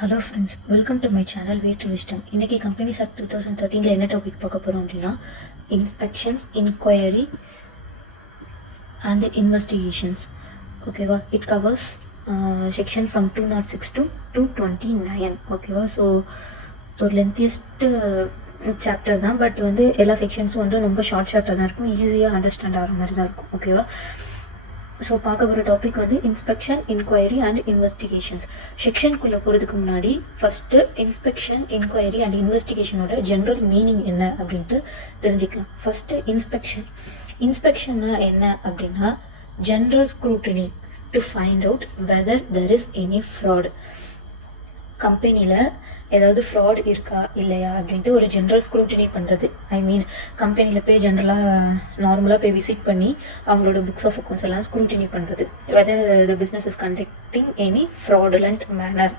Hello friends, welcome to my channel way to wisdom. இன்றைக்கி companies act 2013 என்ன topic பார்க்க போகிறோம் அப்படின்னா இன்ஸ்பெக்ஷன்ஸ், இன்கொயரி அண்ட் இன்வெஸ்டிகேஷன்ஸ். ஓகேவா? It covers section from 206 to 229. ஓகேவா? ஸோ ஒரு லென்த்தியஸ்ட்டு சாப்டர் தான், பட் வந்து எல்லா செக்ஷன்ஸும் வந்து ரொம்ப ஷார்ட்டாக தான் இருக்கும், ஈஸியாக அண்டர்ஸ்டாண்ட் ஆகிற மாதிரி தான் இருக்கும். ஓகேவா? ஸோ பார்க்க போகிற டாபிக் வந்து இன்ஸ்பெக்ஷன், இன்கொயரி அண்ட் இன்வெஸ்டிகேஷன்ஸ். செக்ஷனுக்குள்ளே போகிறதுக்கு முன்னாடி ஃபஸ்ட்டு இன்ஸ்பெக்ஷன், இன்கொயரி அண்ட் இன்வெஸ்டிகேஷனோட ஜென்ரல் மீனிங் என்ன அப்படின்ட்டு தெரிஞ்சுக்கலாம். ஃபஸ்ட்டு இன்ஸ்பெக்ஷன்னா என்ன அப்படின்னா general scrutiny to find out whether there is any fraud. கம்பெனியில் ஏதாவது ஃப்ராட் இருக்கா இல்லையா அப்படின்ட்டு ஒரு ஜென்ரல் ஸ்க்ரூட்டினி பண்ணுறது. ஐ மீன் கம்பெனியில் போய் நார்மலாக போய் விசிட் பண்ணி அவங்களோட புக்ஸ் ஆஃப் அக்கௌண்ட்ஸ் எல்லாம் ஸ்க்ரூட்டினி பண்ணுறது, whether the business is conducting any fraudulent manner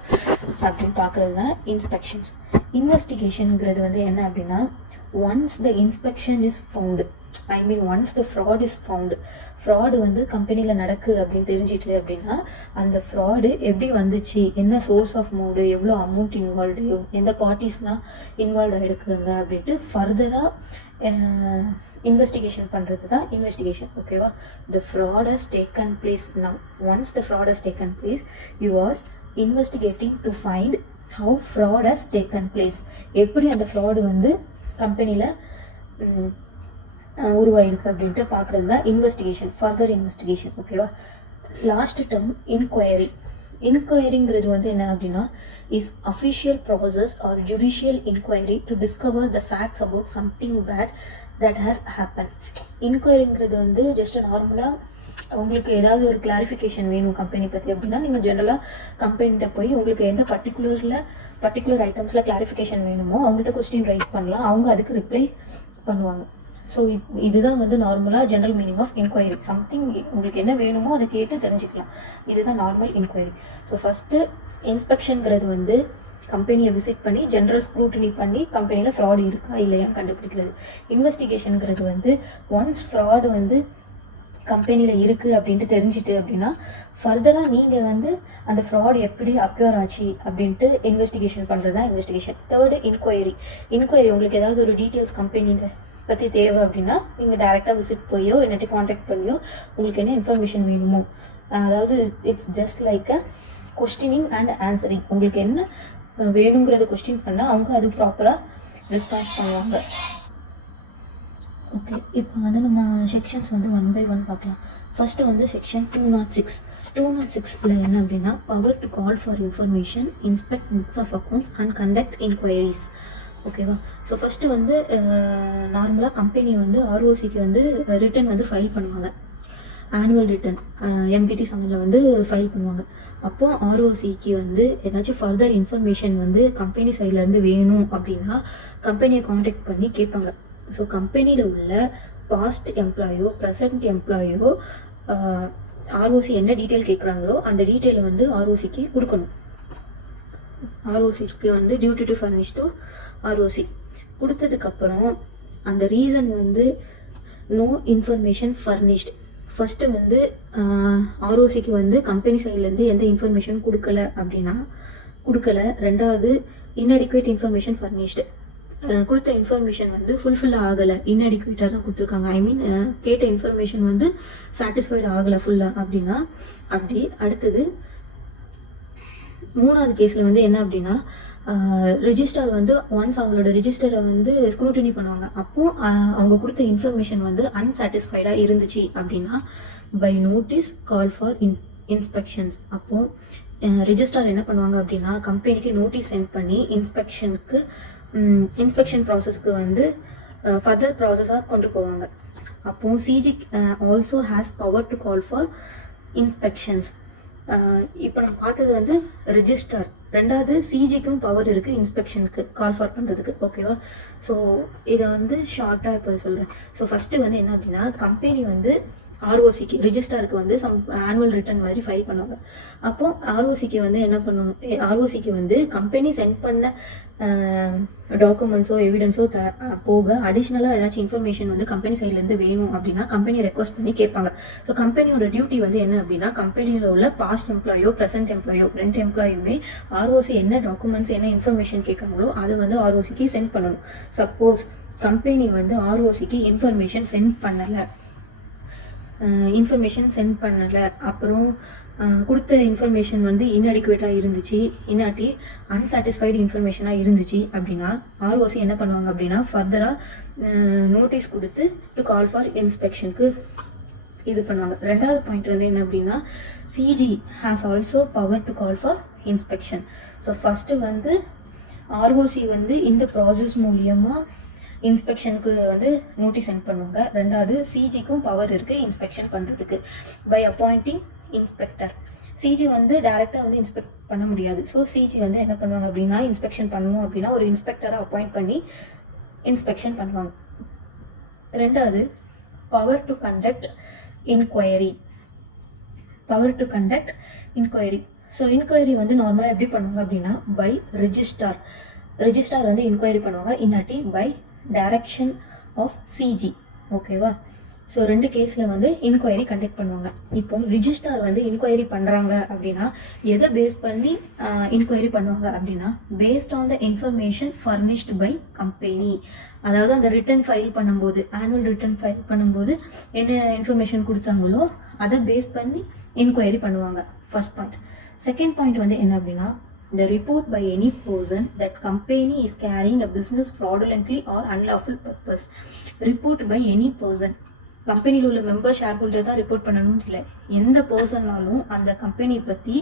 அப்படின்னு பார்க்குறது தான் இன்ஸ்பெக்ஷன்ஸ். இன்வெஸ்டிகேஷனுங்கிறது வந்து என்ன அப்படின்னா once the inspection is found, I mean once the fraud is found, fraud வந்து கம்பெனியில் நடக்கு அப்படின்னு தெரிஞ்சிட்டு அப்படின்னா அந்த ஃப்ராடு எப்படி வந்துச்சு, என்ன சோர்ஸ் ஆஃப் மூடு, எவ்வளோ அமௌண்ட் இன்வால்வ்டு, எந்த பார்ட்டிஸ்லாம் இன்வால்வ் ஆகிருக்குங்க அப்படின்ட்டு ஃபர்தராக இன்வெஸ்டிகேஷன் பண்ணுறது தான் இன்வெஸ்டிகேஷன். ஓகேவா? The fraud has taken place. Now once the fraud has taken place you are investigating to find how fraud has taken place, எப்படி அந்த ஃப்ராடு வந்து கம்பெனியில் உருவாயிருக்கு அப்படின்ட்டு பார்க்குறது தான் இன்வெஸ்டிகேஷன், ஃபர்தர் இன்வெஸ்டிகேஷன். ஓகேவா? Last term inquiry. இன்கொயரிங்கிறது வந்து என்ன அப்படின்னா is official process or judicial inquiry to discover the facts about something bad that has happen. இன்கொயரிங்கிறது வந்து ஜஸ்ட் நார்மலாக உங்களுக்கு ஏதாவது ஒரு கிளாரிஃபிகேஷன் வேணும் கம்பெனி பற்றி அப்படின்னா நீங்கள் ஜென்ரலாக கம்பெனிகிட்ட போய் உங்களுக்கு எந்த பர்டிகுலர் ஐட்டம்ஸில் கிளாரிஃபிகேஷன் வேணுமோ அவங்கள்ட்ட கொஸ்டின் ரைஸ் பண்ணலாம், அவங்க அதுக்கு ரிப்ளை பண்ணுவாங்க. ஸோ இதுதான் வந்து நார்மலாக general meaning of enquiry. Something உங்களுக்கு என்ன வேணுமோ அதை கேட்டு தெரிஞ்சுக்கலாம், இதுதான் நார்மல் இன்கொயரி. ஸோ ஃபஸ்ட்டு இன்ஸ்பெக்ஷனுங்கிறது வந்து கம்பெனியை விசிட் பண்ணி ஜென்ரல் ஸ்க்ரூட்டினி பண்ணி கம்பெனியில் ஃப்ராடு இருக்கா இல்லையான்னு கண்டுபிடிக்கிறது. இன்வெஸ்டிகேஷனுங்கிறது வந்து ஒன்ஸ் ஃப்ராடு வந்து கம்பெனியில் இருக்குது அப்படின்ட்டு தெரிஞ்சுட்டு அப்படின்னா ஃபர்தராக நீங்கள் வந்து அந்த ஃப்ராட் எப்படி அக்யூர் ஆச்சு அப்படின்ட்டு இன்வெஸ்டிகேஷன் பண்ணுறது தான் இன்வெஸ்டிகேஷன். Third inquiry. உங்களுக்கு ஏதாவது ஒரு டீட்டெயில்ஸ் கம்பெனியில் பற்றி தேவை அப்படின்னா நீங்கள் டைரெக்டாக விசிட் போயோ என்னட்டு காண்டாக்ட் பண்ணியோ உங்களுக்கு என்ன இன்ஃபர்மேஷன் வேணுமோ, அதாவது it's just like a questioning and answering. உங்களுக்கு என்ன வேணுங்கிறத கொஸ்டின் பண்ணால் அவங்க அது ப்ராப்பராக ரெஸ்பான்ஸ் பண்ணுவாங்க. ஓகே, இப்போ வந்து நம்ம செக்ஷன்ஸ் வந்து 1 by 1 பார்க்கலாம். ஃபஸ்ட்டு வந்து செக்ஷன் 206. 206ல் என்ன அப்படின்னா power to call for information, inspect books of accounts and conduct enquiries. ஓகேவா? ஸோ ஃபஸ்ட்டு வந்து நார்மலாக கம்பெனி வந்து ஆர்ஓசிக்கு வந்து ரிட்டன் வந்து ஃபைல் பண்ணுவாங்க, ஆனுவல் ரிட்டன் எம்பிடி சம்மரில் வந்து ஃபைல் பண்ணுவாங்க. அப்போது ஆர்ஓசிக்கு வந்து ஏதாச்சும் ஃபர்தர் இன்ஃபர்மேஷன் வந்து கம்பெனி சைட்லேருந்து வேணும் அப்படின்னா கம்பெனியை காண்டாக்ட் பண்ணி கேட்பாங்க. ஸோ கம்பெனியில் உள்ள பாஸ்ட் எம்ப்ளாயோ ப்ரெசன்ட் எம்ப்ளாயோ ஆர்ஓசி என்ன டீட்டெயில் கேட்குறாங்களோ அந்த டீட்டெயிலை வந்து ஆர்ஓசிக்கு கொடுக்கணும். ஆர்ஓசிக்கு வந்து duty to furnish to ROC கொடுத்ததுக்கப்புறம் அந்த ரீசன் வந்து நோ இன்ஃபர்மேஷன் ஃபர்னிஷ்டு. ஃபஸ்ட்டு வந்து ஆர்ஓசிக்கு வந்து கம்பெனி சைட்லேருந்து எந்த இன்ஃபர்மேஷன் கொடுக்கல. ரெண்டாவது இன்அடிக்குவேட் இன்ஃபர்மேஷன் ஃபர்னிஷ்டு. கொடுத்த இன்ஃபர்மேஷன் வந்து ஃபுல்ஃபில் ஆகலை, இன்அடிக்குவேட்டாக தான் கொடுத்துருக்காங்க. ஐ மீன் கேட்ட இன்ஃபர்மேஷன் வந்து சாட்டிஸ்ஃபைடு ஆகலை ஃபுல்லாக அப்படின்னா அப்படி. அடுத்தது மூணாவது கேஸில் வந்து என்ன அப்படின்னா ரிஜிஸ்டர் வந்து ஒன்ஸ் அவங்களோட ரிஜிஸ்டரை வந்து ஸ்க்ரூட்டினி பண்ணுவாங்க. அப்போது அவங்க கொடுத்த இன்ஃபர்மேஷன் வந்து அன்சாட்டிஸ்ஃபைடாக இருந்துச்சு அப்படின்னா by notice call for inspections. அப்போது ரிஜிஸ்டர் என்ன பண்ணுவாங்க அப்படின்னா கம்பெனிக்கு நோட்டீஸ் சென்ட் பண்ணி இன்ஸ்பெக்ஷன் ப்ராசஸ்க்கு வந்து ஃபர்தர் ப்ராசஸாக கொண்டு போவாங்க. அப்போது CG also has power to call for inspections. இப்போ நம்ம பார்த்தது வந்து ரிஜிஸ்டர், ரெண்டாவது சிஜிக்கும் பவர் இருக்குது இன்ஸ்பெக்ஷனுக்கு கால் ஃபார் பண்ணுறதுக்கு. ஓகேவா? ஸோ இதை வந்து ஷார்ட்டாக இப்போ சொல்கிறேன். ஸோ ஃபஸ்ட்டு வந்து என்ன அப்படின்னா கம்பெனி வந்து ஆர்ஓசிக்கு ரிஜிஸ்டருக்கு வந்து சம் ஆனுவல் ரிட்டர்ன் மாதிரி ஃபைல் பண்ணுவாங்க. அப்போ ஆர்ஓசிக்கு வந்து என்ன பண்ணணும், ஆர்ஓசிக்கு வந்து கம்பெனி சென்ட் பண்ண டாக்குமெண்ட்ஸோ எவிடன்ஸோ போக அடிஷ்னலாக ஏதாச்சும் இன்ஃபர்மேஷன் வந்து கம்பெனி சைட்லேருந்து வேணும் அப்படின்னா கம்பெனி ரெக்வஸ்ட் பண்ணி கேட்பாங்க. ஸோ கம்பெனியோட டியூட்டி வந்து என்ன அப்படின்னா கம்பெனியில் உள்ள பாஸ்ட் எம்ப்ளாயோ ப்ரெசென்ட் எம்ப்ளாயோ 2 எம்ப்ளாயுமே ஆர்ஓசி என்ன டாக்குமெண்ட்ஸ் என்ன இன்ஃபர்மேஷன் கேட்காங்களோ அதை வந்து ஆர்ஓசிக்கு சென்ட் பண்ணணும். சப்போஸ் கம்பெனி வந்து ஆர்ஓசிக்கு இன்ஃபர்மேஷன் சென்ட் பண்ணலை அப்புறம் கொடுத்த இன்ஃபர்மேஷன் வந்து இன்அடிக்குவேட்டாக இருந்துச்சு, இன்னாட்டி அன்சாட்டிஸ்ஃபைடு இன்ஃபர்மேஷனாக இருந்துச்சு அப்படின்னா ஆர்ஓசி என்ன பண்ணுவாங்க அப்படின்னா ஃபர்தராக நோட்டீஸ் கொடுத்து டு கால் ஃபார் இன்ஸ்பெக்ஷனுக்கு இது பண்ணுவாங்க. 2வது பாயிண்ட் வந்து என்ன அப்படின்னா CG has also power to call for inspection. So first வந்து ஆர்ஓசி வந்து இந்த ப்ராசஸ் மூலியமாக இன்ஸ்பெக்ஷனுக்கு வந்து நோட்டீஸ் சென்ட் பண்ணுவாங்க. 2வது சிஜிக்கும் பவர் இருக்குது இன்ஸ்பெக்ஷன் பண்ணுறதுக்கு பை அப்பாயிண்டிங் இன்ஸ்பெக்டர். சிஜி வந்து டைரெக்டாக வந்து இன்ஸ்பெக்ட் பண்ண முடியாது. ஸோ சிஜி வந்து என்ன பண்ணுவாங்க அப்படின்னா இன்ஸ்பெக்ஷன் பண்ணணும் அப்படின்னா ஒரு இன்ஸ்பெக்டரை அப்பாயிண்ட் பண்ணி இன்ஸ்பெக்ஷன் பண்ணுவாங்க. 2வது power to conduct enquiry. So enquiry வந்து நார்மலாக எப்படி பண்ணுவாங்க அப்படின்னா பை ரிஜிஸ்டார் வந்து இன்கொயரி பண்ணுவாங்க, இன்னாட்டி பை டைரக்ஷன் ஆஃப் சிஜி. ஓகேவா? ஸோ 2 கேஸில் வந்து இன்கொயரி கண்டக்ட் பண்ணுவாங்க. இப்போ ரிஜிஸ்டார் வந்து இன்கொயரி பண்ணுறாங்க அப்படின்னா எதை பேஸ் பண்ணி இன்கொயரி பண்ணுவாங்க அப்படின்னா based on the information furnished by company. அதாவது அந்த ரிட்டர்ன் ஃபைல் பண்ணும்போது ஆனுவல் ரிட்டர்ன் ஃபைல் பண்ணும்போது என்ன இன்ஃபர்மேஷன் கொடுத்தாங்களோ அதை பேஸ் பண்ணி இன்கொயரி பண்ணுவாங்க. First point. செகண்ட் பாயிண்ட் வந்து என்ன அப்படின்னா the report by any person that company is carrying a business fraudulently or unlawful purpose. Report by any person. கம்பெனியில் உள்ள மெம்பர் ஷேர் ஹோல்டர் தான் ரிப்போர்ட் பண்ணணும்னு இல்லை, எந்த பர்சன்னாலும் அந்த கம்பெனி பற்றி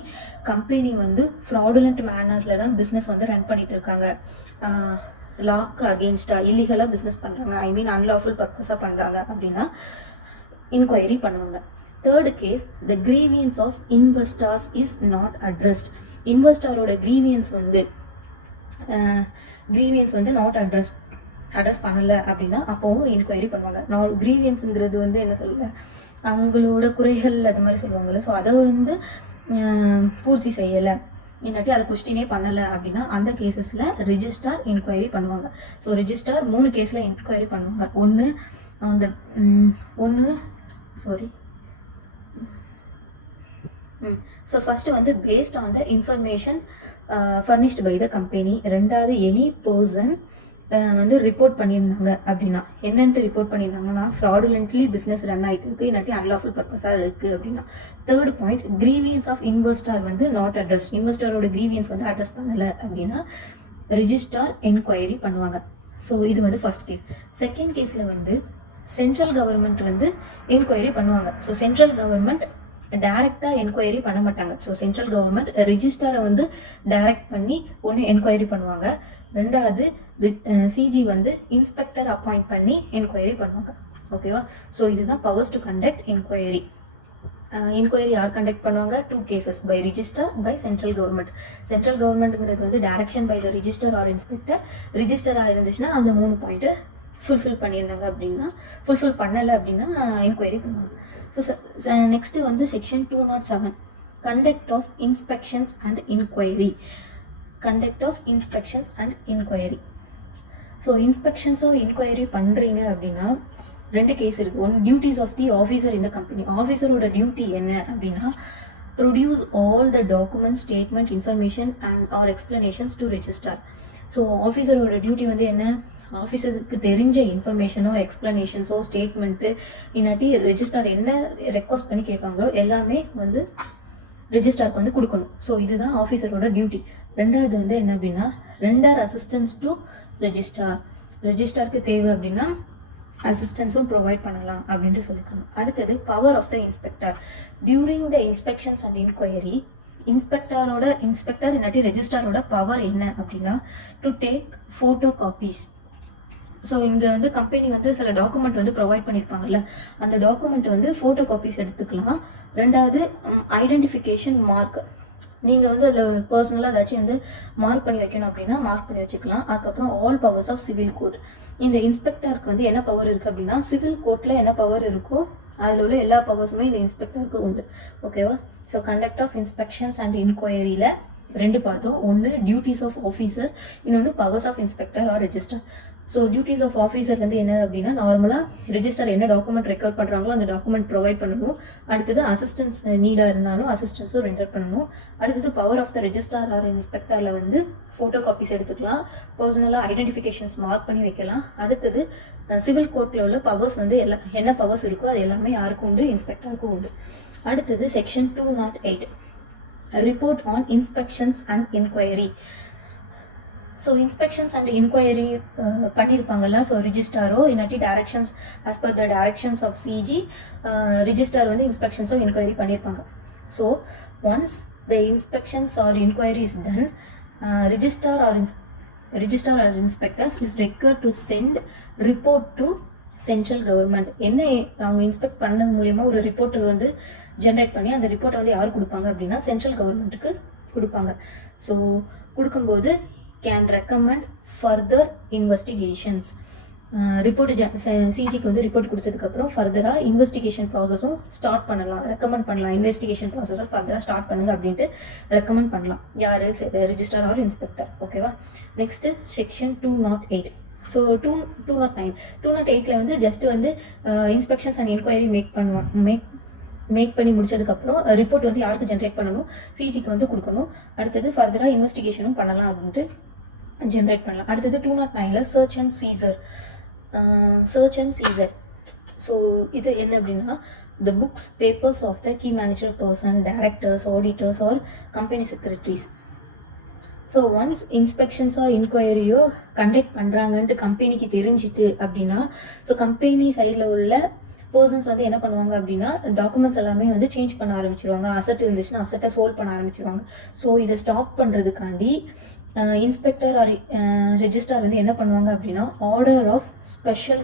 கம்பெனி வந்து ஃப்ராடுலண்ட் மேனரில் தான் பிஸ்னஸ் வந்து ரன் பண்ணிட்டு இருக்காங்க, லாக்கு அகெயின்ஸ்டாக இல்லீகலாக பிஸ்னஸ் பண்ணுறாங்க, ஐ மீன் அன்லாஃபுல் பர்பஸாக பண்ணுறாங்க அப்படின்னா இன்கொயரி பண்ணுவாங்க. 3rd case the grievance of investors is not addressed. இன்வெஸ்டரோட கிரீவியன்ஸ் வந்து நாட் அட்ரஸ் பண்ணலை அப்படின்னா அப்போவும் இன்கொயரி பண்ணுவாங்க. கிரீவியன்ஸுங்கிறது வந்து என்ன சொல்லுங்க, அவங்களோட குறைகள் அது மாதிரி சொல்லுவாங்கள்ல, ஸோ அதை வந்து பூர்த்தி செய்யலை இன்னாட்டி அதை கொஸ்டினே பண்ணலை அப்படின்னா அந்த கேசஸில் ரிஜிஸ்டார் இன்கொயரி பண்ணுவாங்க. ஸோ ரிஜிஸ்டார் 3 கேஸில் இன்கொயரி பண்ணுவாங்க. ஸோ ஃபஸ்ட்டு வந்து based on the information furnished by the company. 2வது எனி பர்சன் வந்து ரிப்போர்ட் பண்ணியிருந்தாங்க அப்படின்னா என்னன்ட்டு ரிப்போர்ட் பண்ணியிருந்தாங்கன்னா ஃப்ராடுலண்ட்லி பிஸ்னஸ் ரன் ஆகிட்டு இருக்குது இல்லாட்டி அன்லாஃபுல் பர்பஸாக இருக்குது அப்படின்னா. 3rd point grievance of investor வந்து நாட் அட்ரஸ். இன்வெஸ்டரோட கிரீவியன்ஸ் வந்து அட்ரஸ் பண்ணலை அப்படின்னா ரிஜிஸ்டார் என்கொயரி பண்ணுவாங்க. ஸோ இது வந்து ஃபர்ஸ்ட் கேஸ். செகண்ட் கேஸில் வந்து சென்ட்ரல் கவர்மெண்ட் வந்து என்கொயரி பண்ணுவாங்க. ஸோ சென்ட்ரல் கவர்மெண்ட் டைரக்டாக என்கொயரி பண்ண மாட்டாங்க. ஸோ சென்ட்ரல் கவர்மெண்ட் ரிஜிஸ்டரை வந்து டைரக்ட் பண்ணி ஒன்று என்கொயரி பண்ணுவாங்க. 2வது சிஜி வந்து இன்ஸ்பெக்டர் அப்பாயிண்ட் பண்ணி என்கொயரி பண்ணுவாங்க. ஓகேவா? ஸோ இதுதான் powers to conduct enquiry. Enquiry யார் கண்டக்ட் பண்ணுவாங்க? 2 cases by register by central government. Central கவர்மெண்ட்ங்கிறது வந்து direction by the register or inspector. ரிஜிஸ்டராக இருந்துச்சுன்னா அந்த 3 பாயிண்ட்டு ஃபுல்ஃபில் பண்ணியிருந்தாங்க அப்படின்னா, ஃபுல்ஃபில் பண்ணலை அப்படின்னா என்கொயரி பண்ணுவாங்க. ஸோ நெக்ஸ்ட்டு வந்து section 207 conduct of inspections and inquiry. So இன்ஸ்பெக்ஷன்ஸோ இன்கொயரி பண்ணுறீங்க அப்படின்னா 2 கேஸ் இருக்குது. One duties of the officer இந்த கம்பெனி. ஆஃபீஸரோட டியூட்டி என்ன அப்படின்னா produce all the document statement information and or explanations to register. So ஆஃபீஸரோட டியூட்டி வந்து என்ன, ஆஃபீஸருக்கு தெரிஞ்ச இன்ஃபர்மேஷனோ எக்ஸ்பிளனேஷன்ஸோ ஸ்டேட்மெண்ட்டு இன்னாட்டி ரெஜிஸ்டார் என்ன ரெக்வஸ்ட் பண்ணி கேட்காங்களோ எல்லாமே வந்து ரெஜிஸ்டாருக்கு வந்து கொடுக்கணும். ஸோ இதுதான் ஆஃபீஸரோட டியூட்டி. 2வது வந்து என்ன அப்படின்னா ரெண்டர் அசிஸ்டன்ஸ் டு ரெஜிஸ்டாருக்கு தேவை அப்படின்னா அசிஸ்டன்ஸும் ப்ரொவைட் பண்ணலாம் அப்படின்ட்டு சொல்லியிருக்காங்க. அடுத்தது power of the inspector during the inspections and inquiry. Inspector இல்லாட்டி ரெஜிஸ்டாரோட பவர் என்ன அப்படின்னா to take photo copies. So இங்கே வந்து கம்பெனி வந்து சில டாக்குமெண்ட் வந்து ப்ரொவைட் பண்ணியிருப்பாங்கல்ல, அந்த டாக்குமெண்ட் வந்து ஃபோட்டோ காப்பீஸ் எடுத்துக்கலாம். 2வது ஐடென்டிஃபிகேஷன் மார்க். நீங்கள் வந்து அதில் பர்சனலாக ஏதாச்சும் வந்து மார்க் பண்ணி வைக்கணும் அப்படின்னா மார்க் பண்ணி வச்சுக்கலாம். அதுக்கப்புறம் all powers of civil code. இந்த இன்ஸ்பெக்டருக்கு வந்து என்ன பவர் இருக்குது அப்படின்னா சிவில் கோர்ட்டில் என்ன பவர் இருக்கோ அதில் உள்ள எல்லா பவர்ஸுமே இந்த இன்ஸ்பெக்டருக்கு உண்டு. ஓகேவா? So conduct of inspections and இன்கொயரியில் ரெண்டு பார்த்தோம். ஒன்று டியூட்டிஸ் ஆஃப் ஆஃபீஸர், இன்னொன்று powers of inspector or register. So duties of officer வந்து என்ன அப்படின்னா, நார்மலாக ரெஜிஸ்டர் என்ன டாக்குமெண்ட் ரெக்கார்ட் பண்ணுறாங்களோ அந்த டாக்குமெண்ட் ப்ரொவைட் பண்ணணும். அடுத்தது அசிஸ்டன்ஸ் நீடாக இருந்தாலும் அசிஸ்டன்ஸும் ரெண்டர் பண்ணணும். அடுத்தது power of the registrar or இன்ஸ்பெக்டரில் வந்து ஃபோட்டோ காப்பீஸ் எடுத்துக்கலாம், பர்சனலாக ஐடென்டிஃபிகேஷன்ஸ் மார்க் பண்ணி வைக்கலாம். அடுத்தது சிவில் கோர்ட்டில் உள்ள பவர்ஸ் வந்து என்ன பவர்ஸ் இருக்கோ அது எல்லாமே யாருக்கும் உண்டு, இன்ஸ்பெக்டருக்கும் உண்டு. அடுத்தது section 208 report on inspections and enquiry. So inspections and enquiry பண்ணியிருப்பாங்கல்ல, ஸோ ரிஜிஸ்டாரோ இல்லாட்டி directions as per the directions of CG registrar வந்து இன்ஸ்பெக்ஷன்ஸோ என்கொயரி பண்ணியிருப்பாங்க. So once the inspections are enquiry is done, registrar or inspectors is required to send report to central government. என்ன அவங்க inspect பண்ணது மூலயமா ஒரு ரிப்போர்ட்டை வந்து ஜென்ரேட் பண்ணி அந்த ரிப்போர்ட்டை வந்து யார் கொடுப்பாங்க அப்படின்னா சென்ட்ரல் கவர்மெண்ட்டுக்கு கொடுப்பாங்க. ஸோ கொடுக்கும்போது can recommend further investigations. Report சிஜிக்கு வந்து ரிப்போர்ட் கொடுத்ததுக்கப்புறம் ஃபர்தராக இன்வெஸ்டிகேஷன் ப்ராசஸும் ஸ்டார்ட் பண்ணலாம், ரெக்கமெண்ட் பண்ணலாம். இன்வெஸ்டிகேஷன் ப்ராசஸை ஃபர்தராக ஸ்டார்ட் பண்ணுங்க அப்படின்ட்டு ரெக்கமெண்ட் பண்ணலாம் யார், ரிஜிஸ்டர் ஆர் இன்ஸ்பெக்டர். ஓகேவா? Next section 208. ஸோ 208ல் வந்து ஜஸ்ட் வந்து இன்ஸ்பெக்ஷன்ஸ் அண்ட் என்கொயரி மேக் பண்ணி முடிச்சதுக்கப்புறம் ரிப்போர்ட் வந்து யாருக்கு ஜென்ரேட் பண்ணணும், சிஜிக்கு வந்து கொடுக்கணும். அடுத்தது ஃபர்தராக இன்வெஸ்டிகேஷனும் பண்ணலாம் அப்படின்ட்டு ஜென்ரேட் பண்ணலாம். அடுத்தது 209ல் சர்ச் அண்ட் சீசர். ஸோ இது என்ன அப்படின்னா, the books papers of the key manager person, directors, auditors or company secretaries. So once இன்ஸ்பெக்ஷன்ஸோ இன்கொயரியோ கண்டக்ட் பண்ணுறாங்கன்ட்டு கம்பெனிக்கு தெரிஞ்சிட்டு அப்படின்னா, ஸோ கம்பெனி சைடில் உள்ள பர்சன்ஸ் வந்து என்ன பண்ணுவாங்க அப்படின்னா, டாக்குமெண்ட்ஸ் எல்லாமே வந்து சேஞ்ச் பண்ண ஆரம்பிச்சிருவாங்க. அசட் இருந்துச்சுன்னா அசட்டை சோல்வ் பண்ண ஆரம்பிச்சிருவாங்க. ஸோ இதை ஸ்டாப் பண்ணுறதுக்காண்டி இன்ஸ்பெக்டர் ஆர் ரெஜிஸ்டார் வந்து என்ன பண்ணுவாங்க அப்படின்னா, ஆர்டர் ஆஃப் ஸ்பெஷல்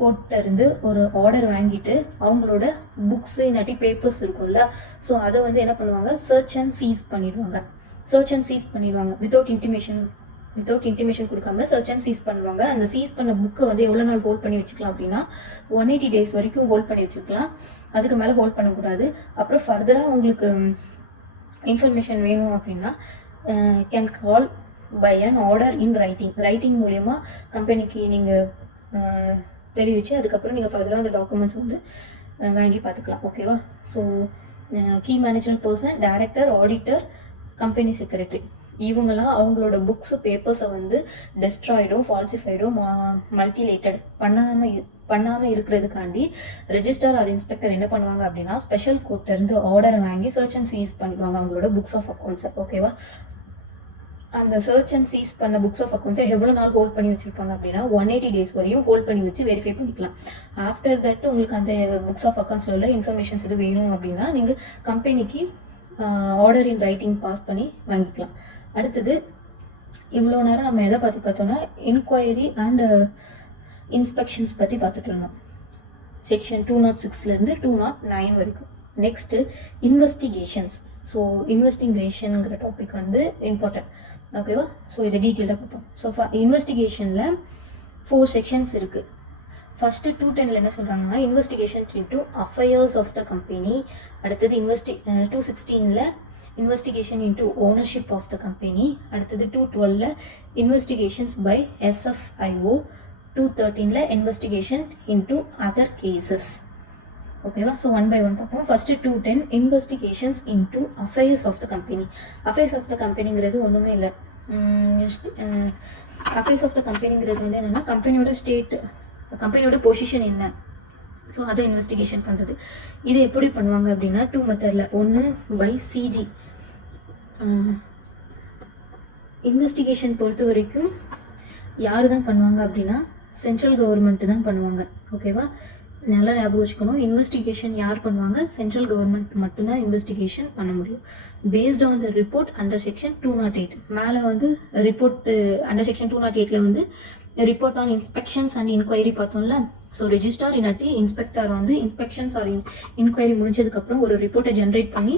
கோர்ட்டிருந்து ஒரு ஆர்டர் வாங்கிட்டு அவங்களோட புக்ஸ் இல்லாட்டி பேப்பர்ஸ் இருக்கும்ல, ஸோ அதை வந்து என்ன பண்ணுவாங்க, சர்ச் அண்ட் சீஸ் பண்ணிடுவாங்க. வித்தவுட் இன்டிமேஷன் கொடுக்காம சர்ச் அண்ட் சீஸ் பண்ணுவாங்க. அந்த சீஸ் பண்ண புக்கை வந்து எவ்வளோ நாள் ஹோல்ட் பண்ணி வச்சுக்கலாம் அப்படின்னா 180 days வரைக்கும் ஹோல்ட் பண்ணி வச்சுக்கலாம். அதுக்கு மேலே ஹோல்ட் பண்ணக்கூடாது. அப்புறம் ஃபர்தராக உங்களுக்கு இன்ஃபர்மேஷன் வேணும் அப்படின்னா can call by an order in writing மூலயமா கம்பெனிக்கு நீங்கள் தெரிவித்து அதுக்கப்புறம் நீங்கள் ஃபர்தராக அந்த டாக்குமெண்ட்ஸ் வந்து வாங்கி பார்த்துக்கலாம். ஓகேவா? So key management person, director, auditor, company secretary இவங்கெல்லாம் அவங்களோட புக்ஸு பேப்பர்ஸை வந்து டெஸ்ட்ராய்டோ ஃபால்சிஃபைடோ மல்டிலேட்டட் பண்ணாமல் இருக்கிறதுக்காண்டி ரெஜிஸ்டர் ஆர் இன்ஸ்பெக்டர் என்ன பண்ணுவாங்க அப்படின்னா, ஸ்பெஷல் கோர்ட்டிலேருந்து ஆர்டரை வாங்கி சர்ச் அண்ட் சீஸ் பண்ணிடுவாங்க அவங்களோட புக்ஸ் ஆஃப் அக்கௌண்ட்ஸை. ஓகேவா? அந்த சர்ச் அண்ட் சீஸ் பண்ண புக்ஸ் ஆஃப் அக்கௌண்ட்ஸை எவ்வளோ நாள் ஹோல்ட் பண்ணி வச்சிருப்பாங்க அப்படின்னா 180 days வரையும் ஹோல்ட் பண்ணி வச்சு வெரிஃபை பண்ணிக்கலாம். ஆஃப்டர் தட் உங்களுக்கு அந்த புக்ஸ் ஆஃப் அக்கௌண்ட்ஸில் உள்ள இன்ஃபர்மேஷன்ஸ் எது வேணும் அப்படின்னா நீங்கள் கம்பெனிக்கு ஆர்டர் இன் ரைட்டிங் பாஸ் பண்ணி வாங்கிக்கலாம். அடுத்தது இவ்வளோ நேரம் நம்ம எதை பற்றி பார்த்தோம்னா, என்கொயரி அண்ட் இன்ஸ்பெக்ஷன்ஸ் பற்றி பார்த்துட்டு இருந்தோம். செக்ஷன் 206லேருந்து 209 வரைக்கும். Next investigations. ஸோ இன்வெஸ்டிகேஷனுங்கிற டாபிக் வந்து இம்பார்ட்டன்ட். ஓகேவா? ஸோ இதை டீட்டெயிலாக பார்ப்போம். ஸோ இன்வெஸ்டிகேஷனில் 4 செக்ஷன்ஸ் இருக்குது. ஃபஸ்ட்டு 210ல் என்ன சொல்கிறாங்கன்னா, investigations into affairs of the company. அடுத்தது 216ல் investigation into ownership of the company. அடுத்தது 212ல் இன்வெஸ்டிகேஷன்ஸ் பை SFIO. 213ல் இன்வெஸ்டிகேஷன் இன்டு அதர் கேசஸ். ஓகேவா? ஸோ 1 by 1 பார்ப்போம். First 210 investigations into affairs of the company. Affairs of the கம்பெனிங்கிறது ஒன்றுமே இல்லை. அஃபேர்ஸ் ஆஃப் த கம்பெனிங்கிறது வந்து என்னென்னா, கம்பெனியோட பொசிஷன் என்ன, ஸோ அதை இன்வெஸ்டிகேஷன் பண்ணுறது. இது எப்படி பண்ணுவாங்க அப்படின்னா 2 மெத்தடில். ஒன்று பை சிஜி. இன்வெஸ்டிகேஷன் பொறுத்த வரைக்கும் யார் தான் பண்ணுவாங்க அப்படின்னா சென்ட்ரல் கவர்மெண்ட்டு தான் பண்ணுவாங்க. ஓகேவா? நல்லா ஞாபகம் வச்சுக்கணும். இன்வெஸ்டிகேஷன் யார் பண்ணுவாங்க, சென்ட்ரல் கவர்மெண்ட் மட்டும்தான் இன்வெஸ்டிகேஷன் பண்ண முடியும். Based on the report under section 208. மேலே வந்து ரிப்போர்ட் அண்டர் செக்ஷன் 208ல் வந்து report on inspections and inquiry பார்த்தோம்ல. ஸோ ரெஜிஸ்டார் இல்லாட்டி இன்ஸ்பெக்டர் வந்து இன்ஸ்பெக்ஷன்ஸ் ஆர் இன்கொயரி முடிஞ்சதுக்கப்புறம் ஒரு ரிப்போர்ட்டை ஜென்ரேட் பண்ணி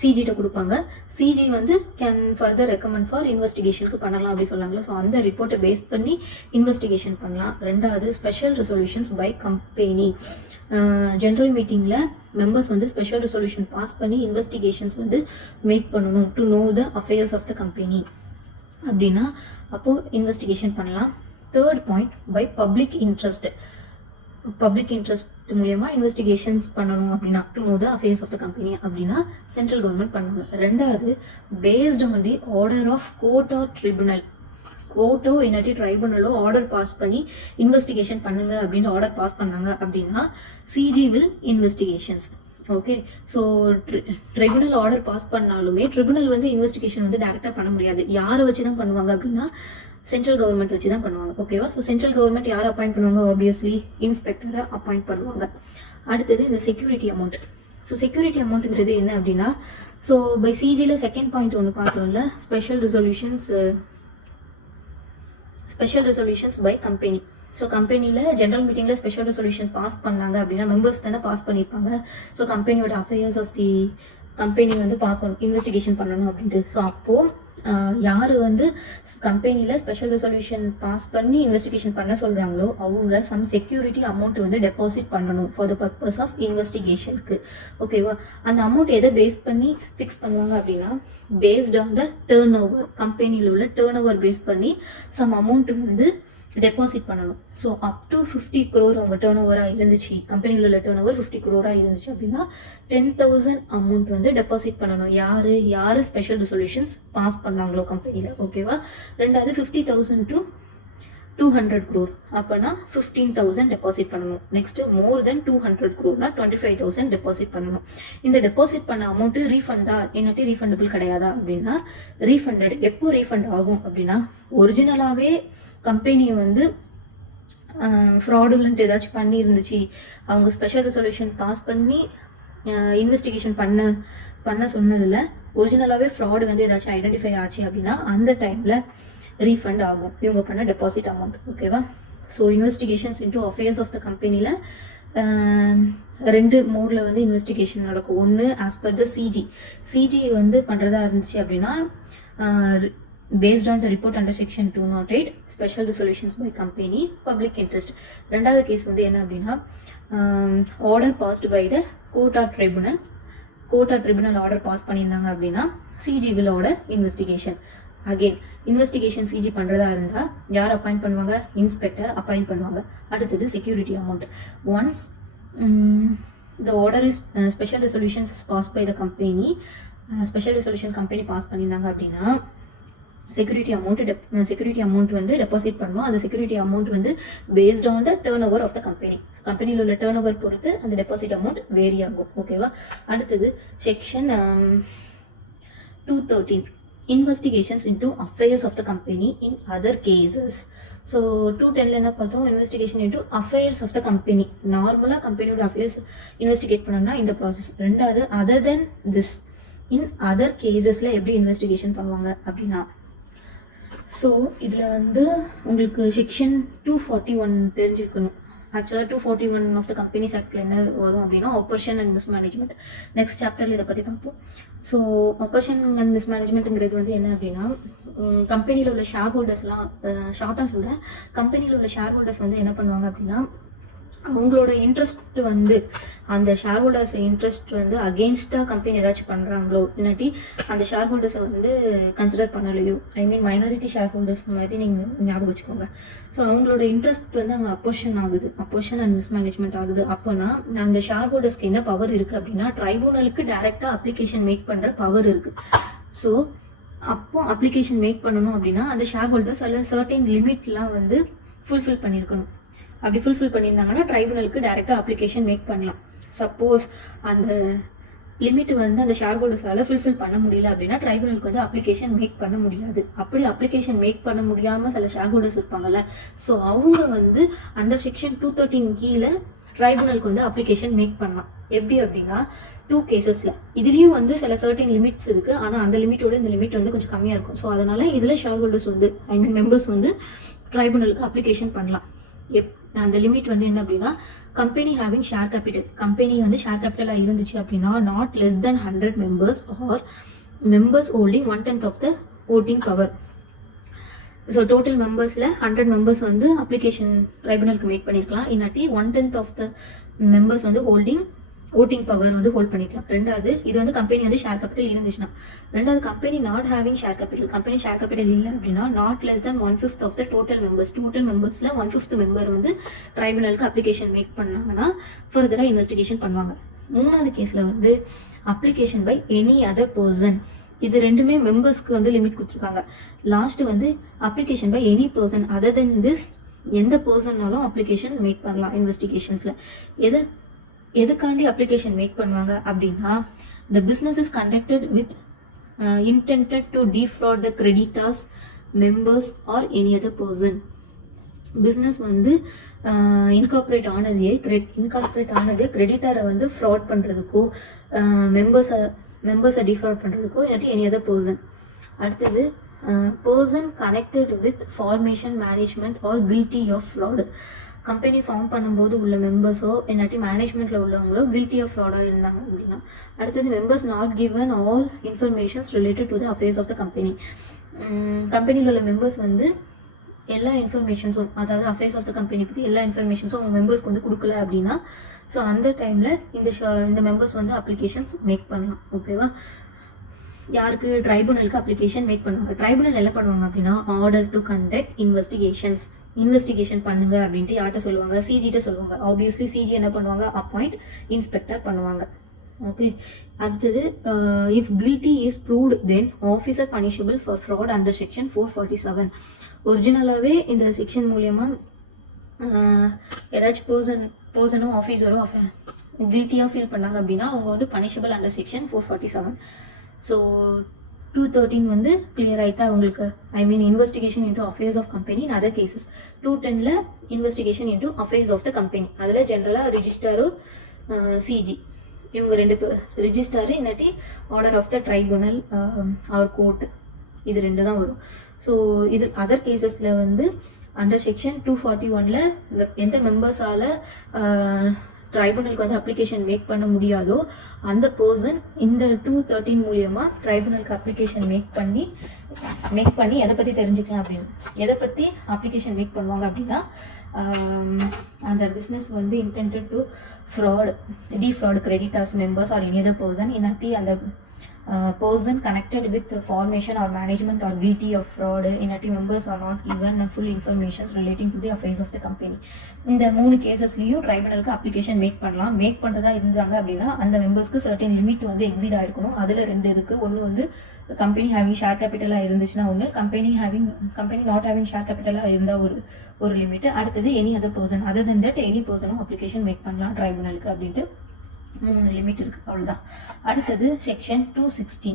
சிஜிட்ட கொடுப்பாங்க. சிஜி வந்து கேன் ஃபர்தர் ரெக்கமெண்ட் ஃபார் இன்வெஸ்டிகேஷனுக்கு பண்ணலாம் அப்படி சொன்னாங்களா. ஸோ அந்த ரிப்போர்ட்டை பேஸ் பண்ணி இன்வெஸ்டிகேஷன் பண்ணலாம். ரெண்டாவது special resolutions by company. General மீட்டிங்கில் மெம்பர்ஸ் வந்து ஸ்பெஷல் ரெசல்யூஷன் பாஸ் பண்ணி இன்வெஸ்டிகேஷன்ஸ் வந்து மேக் பண்ணணும் to know the affairs of the company அப்படின்னா அப்போது இன்வெஸ்டிகேஷன் பண்ணலாம். Third point by public interest மூலியமாக இன்வெஸ்டிகேஷன்ஸ் பண்ணணும் அப்படின்னா to know the affairs of the company அப்படின்னா சென்ட்ரல் கவர்மெண்ட் பண்ணுவாங்க. ரெண்டாவது based on the order of court or tribunal. கோர்ட்டோ இல்லாட்டி ட்ரைபுனலோ ஆர்டர் பாஸ் பண்ணி இன்வெஸ்டிகேஷன் பண்ணுங்க அப்படின்னு ஆர்டர் பாஸ் பண்ணாங்க அப்படின்னா CG will investigations. Okay, so tribunal order pass பண்ணாலுமே ட்ரிபுனல் வந்து இன்வெஸ்டிகேஷன் வந்து டேரெக்டாக பண்ண முடியாது. யாரை வச்சு தான் பண்ணுவாங்க அப்படின்னா சென்ட்ரல் கவர்மெண்ட் வச்சு தான் பண்ணுவாங்க. ஓகேவா? ஸோ சென்ட்ரல் கவர்மெண்ட் யாரை அப்பாயிண்ட் பண்ணுவாங்க? ஆப்வியஸ்லி இன்ஸ்பெக்டரை அப்பாயிண்ட் பண்ணுவாங்க. அடுத்தது இந்த செக்யூரிட்டி அமௌண்ட். ஸோ செக்யூரிட்டி அமௌண்ட்டுங்கிறது என்ன அப்படின்னா, ஸோ பை சிஜியில் செகண்ட் பாயிண்ட் ஒன்று பார்த்தோம்ல, special resolutions by company. So கம்பெனியில் ஜென்ரல் மீட்டிங்கில் ஸ்பெஷல் ரெசல்யூஷன் பாஸ் பண்ணாங்க அப்படின்னா மெம்பர்ஸ் தானே பாஸ் பண்ணியிருப்பாங்க. ஸோ கம்பெனியோட அஃபேர்ஸ் ஆஃப் தி கம்பெனி வந்து பார்க்கணும், இன்வெஸ்டிகேஷன் பண்ணணும் அப்படின்ட்டு. ஸோ அப்போது யார் வந்து கம்பெனியில் ஸ்பெஷல் ரெசல்யூஷன் பாஸ் பண்ணி இன்வெஸ்டிகேஷன் பண்ண சொல்கிறாங்களோ அவங்க சம் செக்யூரிட்டி அமௌண்ட் வந்து டெபாசிட் பண்ணணும் ஃபார் த பர்பஸ் ஆஃப் இன்வெஸ்டிகேஷனுக்கு. ஓகேவா? அந்த அமௌண்ட் எதை பேஸ் பண்ணி ஃபிக்ஸ் பண்ணுவாங்க அப்படின்னா based on the turn over, கம்பெனியில் உள்ள டேர்ன் ஓவர் பேஸ் பண்ணி சம் அமௌண்ட் வந்து டெபாசிட் பண்ணணும். ஸோ அப் டு 50 crore அவங்க டேர்ன் ஓவராக இருந்துச்சு, கம்பெனியில் உள்ள டேர்ன் ஓவர் 50 crore இருந்துச்சு அப்படின்னா 10,000 அமௌண்ட் வந்து டெபாசிட் பண்ணணும். யார் ஸ்பெஷல் ரெசல்யூஷன்ஸ் பாஸ் பண்ணாங்களோ கம்பெனியில். ஓகேவா? ரெண்டாவது 50,000 to 200 crore அப்போனா 15,000 டெபாசிட் பண்ணணும். நெக்ஸ்ட் மோர் தென் 200 crore 25,000 டெபாசிட் பண்ணணும். இந்த டெபாசிட் பண்ண அமௌண்ட் ரீஃபண்டா இல்லாட்டி ரீஃபண்டபிள் கிடையாதா அப்படின்னா ரீஃபண்டட். எப்போ ரீஃபண்ட் ஆகும் அப்படின்னா ஒரிஜினலாகவே கம்பெனி வந்து ஃப்ராடுலண்ட் ஏதாச்சும் பண்ணி இருந்துச்சு, அவங்க ஸ்பெஷல் ரெசல்யூஷன் பாஸ் பண்ணி இன்வெஸ்டிகேஷன் பண்ண சொன்னதில் ஒரிஜினலாகவே ஃப்ராடு வந்து ஏதாச்சும் ஐடென்டிஃபை ஆச்சு அப்படின்னா அந்த டைமில் ரீஃபண்ட் ஆகும் இவங்க பண்ண டெபாசிட் அமௌண்ட். ஓகேவா? So investigations into affairs of the கம்பெனியில் 2 மோடில் வந்து இன்வெஸ்டிகேஷன் நடக்கும். ஒன்று ஆஸ் பர் த சிஜி வந்து பண்ணுறதா இருந்துச்சு அப்படின்னா based on the report under section 208 special resolutions by company public interest. ரெண்டாவது கேஸ் வந்து என்ன அப்படின்னா order passed by the court or tribunal order pass பண்ணியிருந்தாங்க அப்படின்னா CG will order investigation. Again investigation CG பண்ணுறதா இருந்தால் யார் அப்பாயிண்ட் பண்ணுவாங்க? இன்ஸ்பெக்டர் அப்பாயிண்ட் பண்ணுவாங்க. அடுத்தது security amount. Once the order is special resolutions is passed by the company, special resolution company pass பண்ணியிருந்தாங்க அப்படின்னா செக்யூரிட்டி அமௌண்ட் வந்து டெபாசிட் பண்ணுவோம். அந்த செக்யூரிட்டி அமௌண்ட் வந்து based on the turnover of the கம்பெனியில் உள்ள டேர்ன் ஓவர் பொறுத்து அந்த டெபாசிட் அமௌண்ட் வேரி ஆகும். ஓகேவா? அடுத்தது section 213 investigations into affairs of the company in other cases. So 210 என்ன பார்த்தோம்? Investigation into affairs of the company. நார்மலாக கம்பெனியோட அஃபேர்ஸ் இன்வெஸ்டிகேட் பண்ணோம்னா இந்த ப்ராசஸ். ரெண்டாவது other than this in other கேசஸில் எப்படி இன்வெஸ்டிகேஷன் பண்ணுவாங்க அப்படின்னா ஸோ இதில் வந்து உங்களுக்கு செக்ஷன் 241 தெரிஞ்சுக்கணும். ஆக்சுவலாக 241 ஆஃப் த கம்பெனிஸ் ஆக்டில் என்ன வரும் அப்படின்னா ஆப்பரேஷன் அண்ட் மிஸ்மேனேஜ்மெண்ட். நெக்ஸ்ட் சாப்டரில் இதை பற்றி பார்ப்போம். ஸோ ஆப்பரேஷன் அண்ட் மிஸ்மேனேஜ்மெண்ட்டுங்கிறது வந்து என்ன அப்படின்னா கம்பெனியில் உள்ள ஷேர் ஹோல்டர்ஸ்லாம் ஷார்ட்டாக சொல்கிறேன். கம்பெனியில் உள்ள ஷேர் ஹோல்டர்ஸ் வந்து என்ன பண்ணுவாங்க அப்படின்னா அவங்களோட இன்ட்ரெஸ்ட் வந்து அந்த ஷேர் ஹோல்டர்ஸ் இன்ட்ரெஸ்ட் வந்து அகெயின்ஸ்டாக கம்பெனி ஏதாச்சும் பண்ணுறாங்களோ இல்லாட்டி அந்த ஷேர் ஹோல்டர்ஸை வந்து கன்சிடர் பண்ணலையோ மைனாரிட்டி ஷேர் ஹோல்டர்ஸ் மாதிரி நீங்கள் ஞாபகம் வச்சுக்கோங்க. ஸோ அவங்களோட இன்ட்ரெஸ்ட் வந்து அங்கே அப்போஷன் அண்ட் மிஸ்மேனேஜ்மெண்ட் ஆகுது. அப்போனா அந்த ஷேர் ஹோல்டர்ஸ்க்கு என்ன பவர் இருக்குது அப்படின்னா ட்ரைபுனலுக்கு டைரெக்டாக அப்ளிகேஷன் மேக் பண்ணுற பவர் இருக்குது. ஸோ அப்போ அப்ளிகேஷன் மேக் பண்ணணும் அப்படின்னா அந்த ஷேர் ஹோல்டர்ஸ் அதில் சர்டைன் லிமிட்லாம் வந்து ஃபுல்ஃபில் பண்ணியிருக்கணும். அப்படி ஃபுல்ஃபில் பண்ணியிருந்தாங்கன்னா ட்ரைபுனலுக்கு டைரெக்டாக அப்ளிகேஷன் மேக் பண்ணலாம். சப்போஸ் அந்த லிமிட் வந்து அந்த ஷேர் ஹோல்டர்ஸால் ஃபுல்ஃபில் பண்ண முடியல அப்படின்னா ட்ரைபுனலுக்கு வந்து அப்ளிகேஷன் மேக் பண்ண முடியாது. அப்படி அப்ளிகேஷன் மேக் பண்ண முடியாமல் சில ஷேர் ஹோல்டர்ஸ் இருப்பாங்கல்ல, ஸோ அவங்க வந்து அண்டர் செக்ஷன் 213 கீழே ட்ரைபுனலுக்கு வந்து அப்ளிகேஷன் மேக் பண்ணலாம். எப்படி அப்படின்னா 2 கேசஸில் இதுலேயும் வந்து சில சர்டைன் லிமிட்ஸ் இருக்குது, ஆனால் அந்த லிமிட்டோட இந்த லிமிட் வந்து கொஞ்சம் கம்மியாக இருக்கும். ஸோ அதனால் இதில் ஷேர் ஹோல்டர்ஸ் வந்து மெம்பர்ஸ் வந்து ட்ரைபுனலுக்கு அப்ளிகேஷன் பண்ணலாம். அந்த லிமிட் வந்து என்ன அப்படின்னா company having share capital, company வந்து ஷேர் கேபிட்டலாக இருந்துச்சு அப்படின்னா not less than 100 members or members holding 1/10 of the voting power. So total மெம்பர்ஸில் 100 members வந்து அப்ளிகேஷன் ட்ரைபுனலுக்கு மேக் பண்ணியிருக்கலாம், இல்லாட்டி 1/10 of the members வந்து ஹோல்டிங் ஓட்டிங் பவர் வந்து ஹோல்ட் பண்ணிக்கலாம். ரெண்டாவது இது வந்து கம்பெனி வந்து ஷேர் கேபிட்டல் இருந்துச்சுன்னா. ரெண்டாவது company not having share capital, company share capital இல்லை அப்படின்னா not less than 1/5 of the total members, total மெம்பர்ஸில் 1/5 மெம்பர் வந்து ட்ரைபுனலுக்கு அப்ளிகேஷன் மேக் பண்ணாங்கன்னா ஃபர்தராக இன்வெஸ்டிகேஷன் பண்ணுவாங்க. மூணாவது கேஸில் வந்து application by any other person, இது ரெண்டுமே மெம்பர்ஸ்க்கு வந்து லிமிட் கொடுத்துருக்காங்க. லாஸ்ட் வந்து application by any person other than this, எந்த பர்சன்னாலும் அப்ளிகேஷன் மேக் பண்ணலாம் இன்வெஸ்டிகேஷன்ஸில். எதுக்காண்டி அப்ளிகேஷன் மேக் பண்ணுவாங்க அப்படின்னா the business is conducted with intended to defraud the creditors, members or any other person. Business வந்து இன்கார்பரேட் ஆனது கிரெடிட்டரை வந்து ஃப்ராட் பண்ணுறதுக்கோ மெம்பர்ஸை டிஃப்ராட் பண்ணுறதுக்கோ இல்லாட்டி எனி அதர் பர்சன். அடுத்தது person connected with formation management or guilty of fraud, company form பண்ணும்போது உள்ள மெம்பர்ஸோ இல்லாட்டி மேனேஜ்மெண்ட்டில் உள்ளவங்களோ கில்ட்டி ஆஃப் ஃப்ராடாக இருந்தாங்க அப்படின்னா. அடுத்தது members not given all informations related to the affairs of the company, கம்பெனியில் உள்ள மெம்பர்ஸ் வந்து எல்லா இன்ஃபர்மேஷன்ஸும், அதாவது அஃபேர்ஸ் ஆஃப் த கம்பெனி பற்றி எல்லா இன்ஃபர்மேஷன்ஸும் அவங்க மெம்பர்ஸ்க்கு வந்து கொடுக்கல அப்படின்னா ஸோ அந்த டைமில் இந்த மெம்பர்ஸ் வந்து அப்ளிகேஷன்ஸ் மேக் பண்ணலாம். ஓகேவா? யாருக்கு? ட்ரைபுனலுக்கு அப்ளிகேஷன் மேக் பண்ணுவாங்க. ட்ரைபுனல் என்ன பண்ணுவாங்க அப்படின்னா ஆர்டர் டு கண்டக்ட் இன்வெஸ்டிகேஷன் பண்ணுங்க அப்படின்ட்டு யார்கிட்ட சொல்லுவாங்க? சிஜிட்ட சொல்லுவாங்க. ஆப்வியஸ்லி சிஜி என்ன பண்ணுவாங்க? அப்பாயிண்ட் இன்ஸ்பெக்டர் பண்ணுவாங்க. ஓகே. அடுத்தது if guilty is proved then officer punishable for fraud under section 447. ஒரிஜினலாகவே இந்த செக்ஷன் மூலயமா ஏதாச்சும் பர்சனோ ஆஃபீஸரோ கில்ட்டியாக ஃபீல் பண்ணாங்க அப்படின்னா அவங்க வந்து பனிஷபிள் அண்டர் செக்ஷன் 447. ஸோ 213 வந்து கிளியர் ஆகிட்டா அவங்களுக்கு, I mean investigation into affairs of company in other cases. 210ல் investigation into affairs of the company, அதில் ஜென்ரலாக ரிஜிஸ்டாரோ சிஜி இவங்க ரெண்டு பேர், ரிஜிஸ்டாரு இல்லாட்டி order of the tribunal or court, இது ரெண்டு தான் வரும். ஸோ இது அதர் கேசஸில் வந்து அண்டர் செக்ஷன் 241ல் எந்த மெம்பர்ஸால் ட்ரைபுனலுக்கு வந்து அப்ளிகேஷன் மேக் பண்ண முடியாதோ அந்த பர்சன் இந்த 213 மூலியமா ட்ரைபுனலுக்கு அப்ளிகேஷன் மேக் பண்ணி எதை பற்றி தெரிஞ்சுக்கலாம் அப்படின்னு, எதை பற்றி அப்ளிகேஷன் மேக் பண்ணுவாங்க அப்படின்னா அந்த பிஸ்னஸ் வந்து intended to defraud creditors, members or any other person, இல்லாட்டி அந்த person connected with formation or management or guilty of fraud, இல்லாட்டி members are not given full information relating to the affairs of the company. இந்த 3 கேசஸ்லையும் ட்ரைபுனலுக்கு application make பண்ணலாம். Make பண்ணுறதா இருந்தாங்க அப்படின்னா அந்த மெம்பர்ஸ்க்கு சர்டன் லிமிட் வந்து எக்ஸீட் ஆயிருக்கணும். அதில் 2 இருக்குது. ஒன்று வந்து கம்பெனி ஹேவிங் ஷேர் கேபிட்டலாக இருந்துச்சுன்னா ஒன்று, கம்பெனி நாட் ஹேவிங் ஷேர் கேபிட்டலாக இருந்தால் ஒரு லிமிட்டு. அடுத்தது any other person other than that any பர்சனும் அப்ளிகேஷன் மேக் பண்ணலாம் ட்ரைபுனலுக்கு அப்படின்ட்டு 3 லிமிட் இருக்குது. அவ்வளோதான். அடுத்தது section 216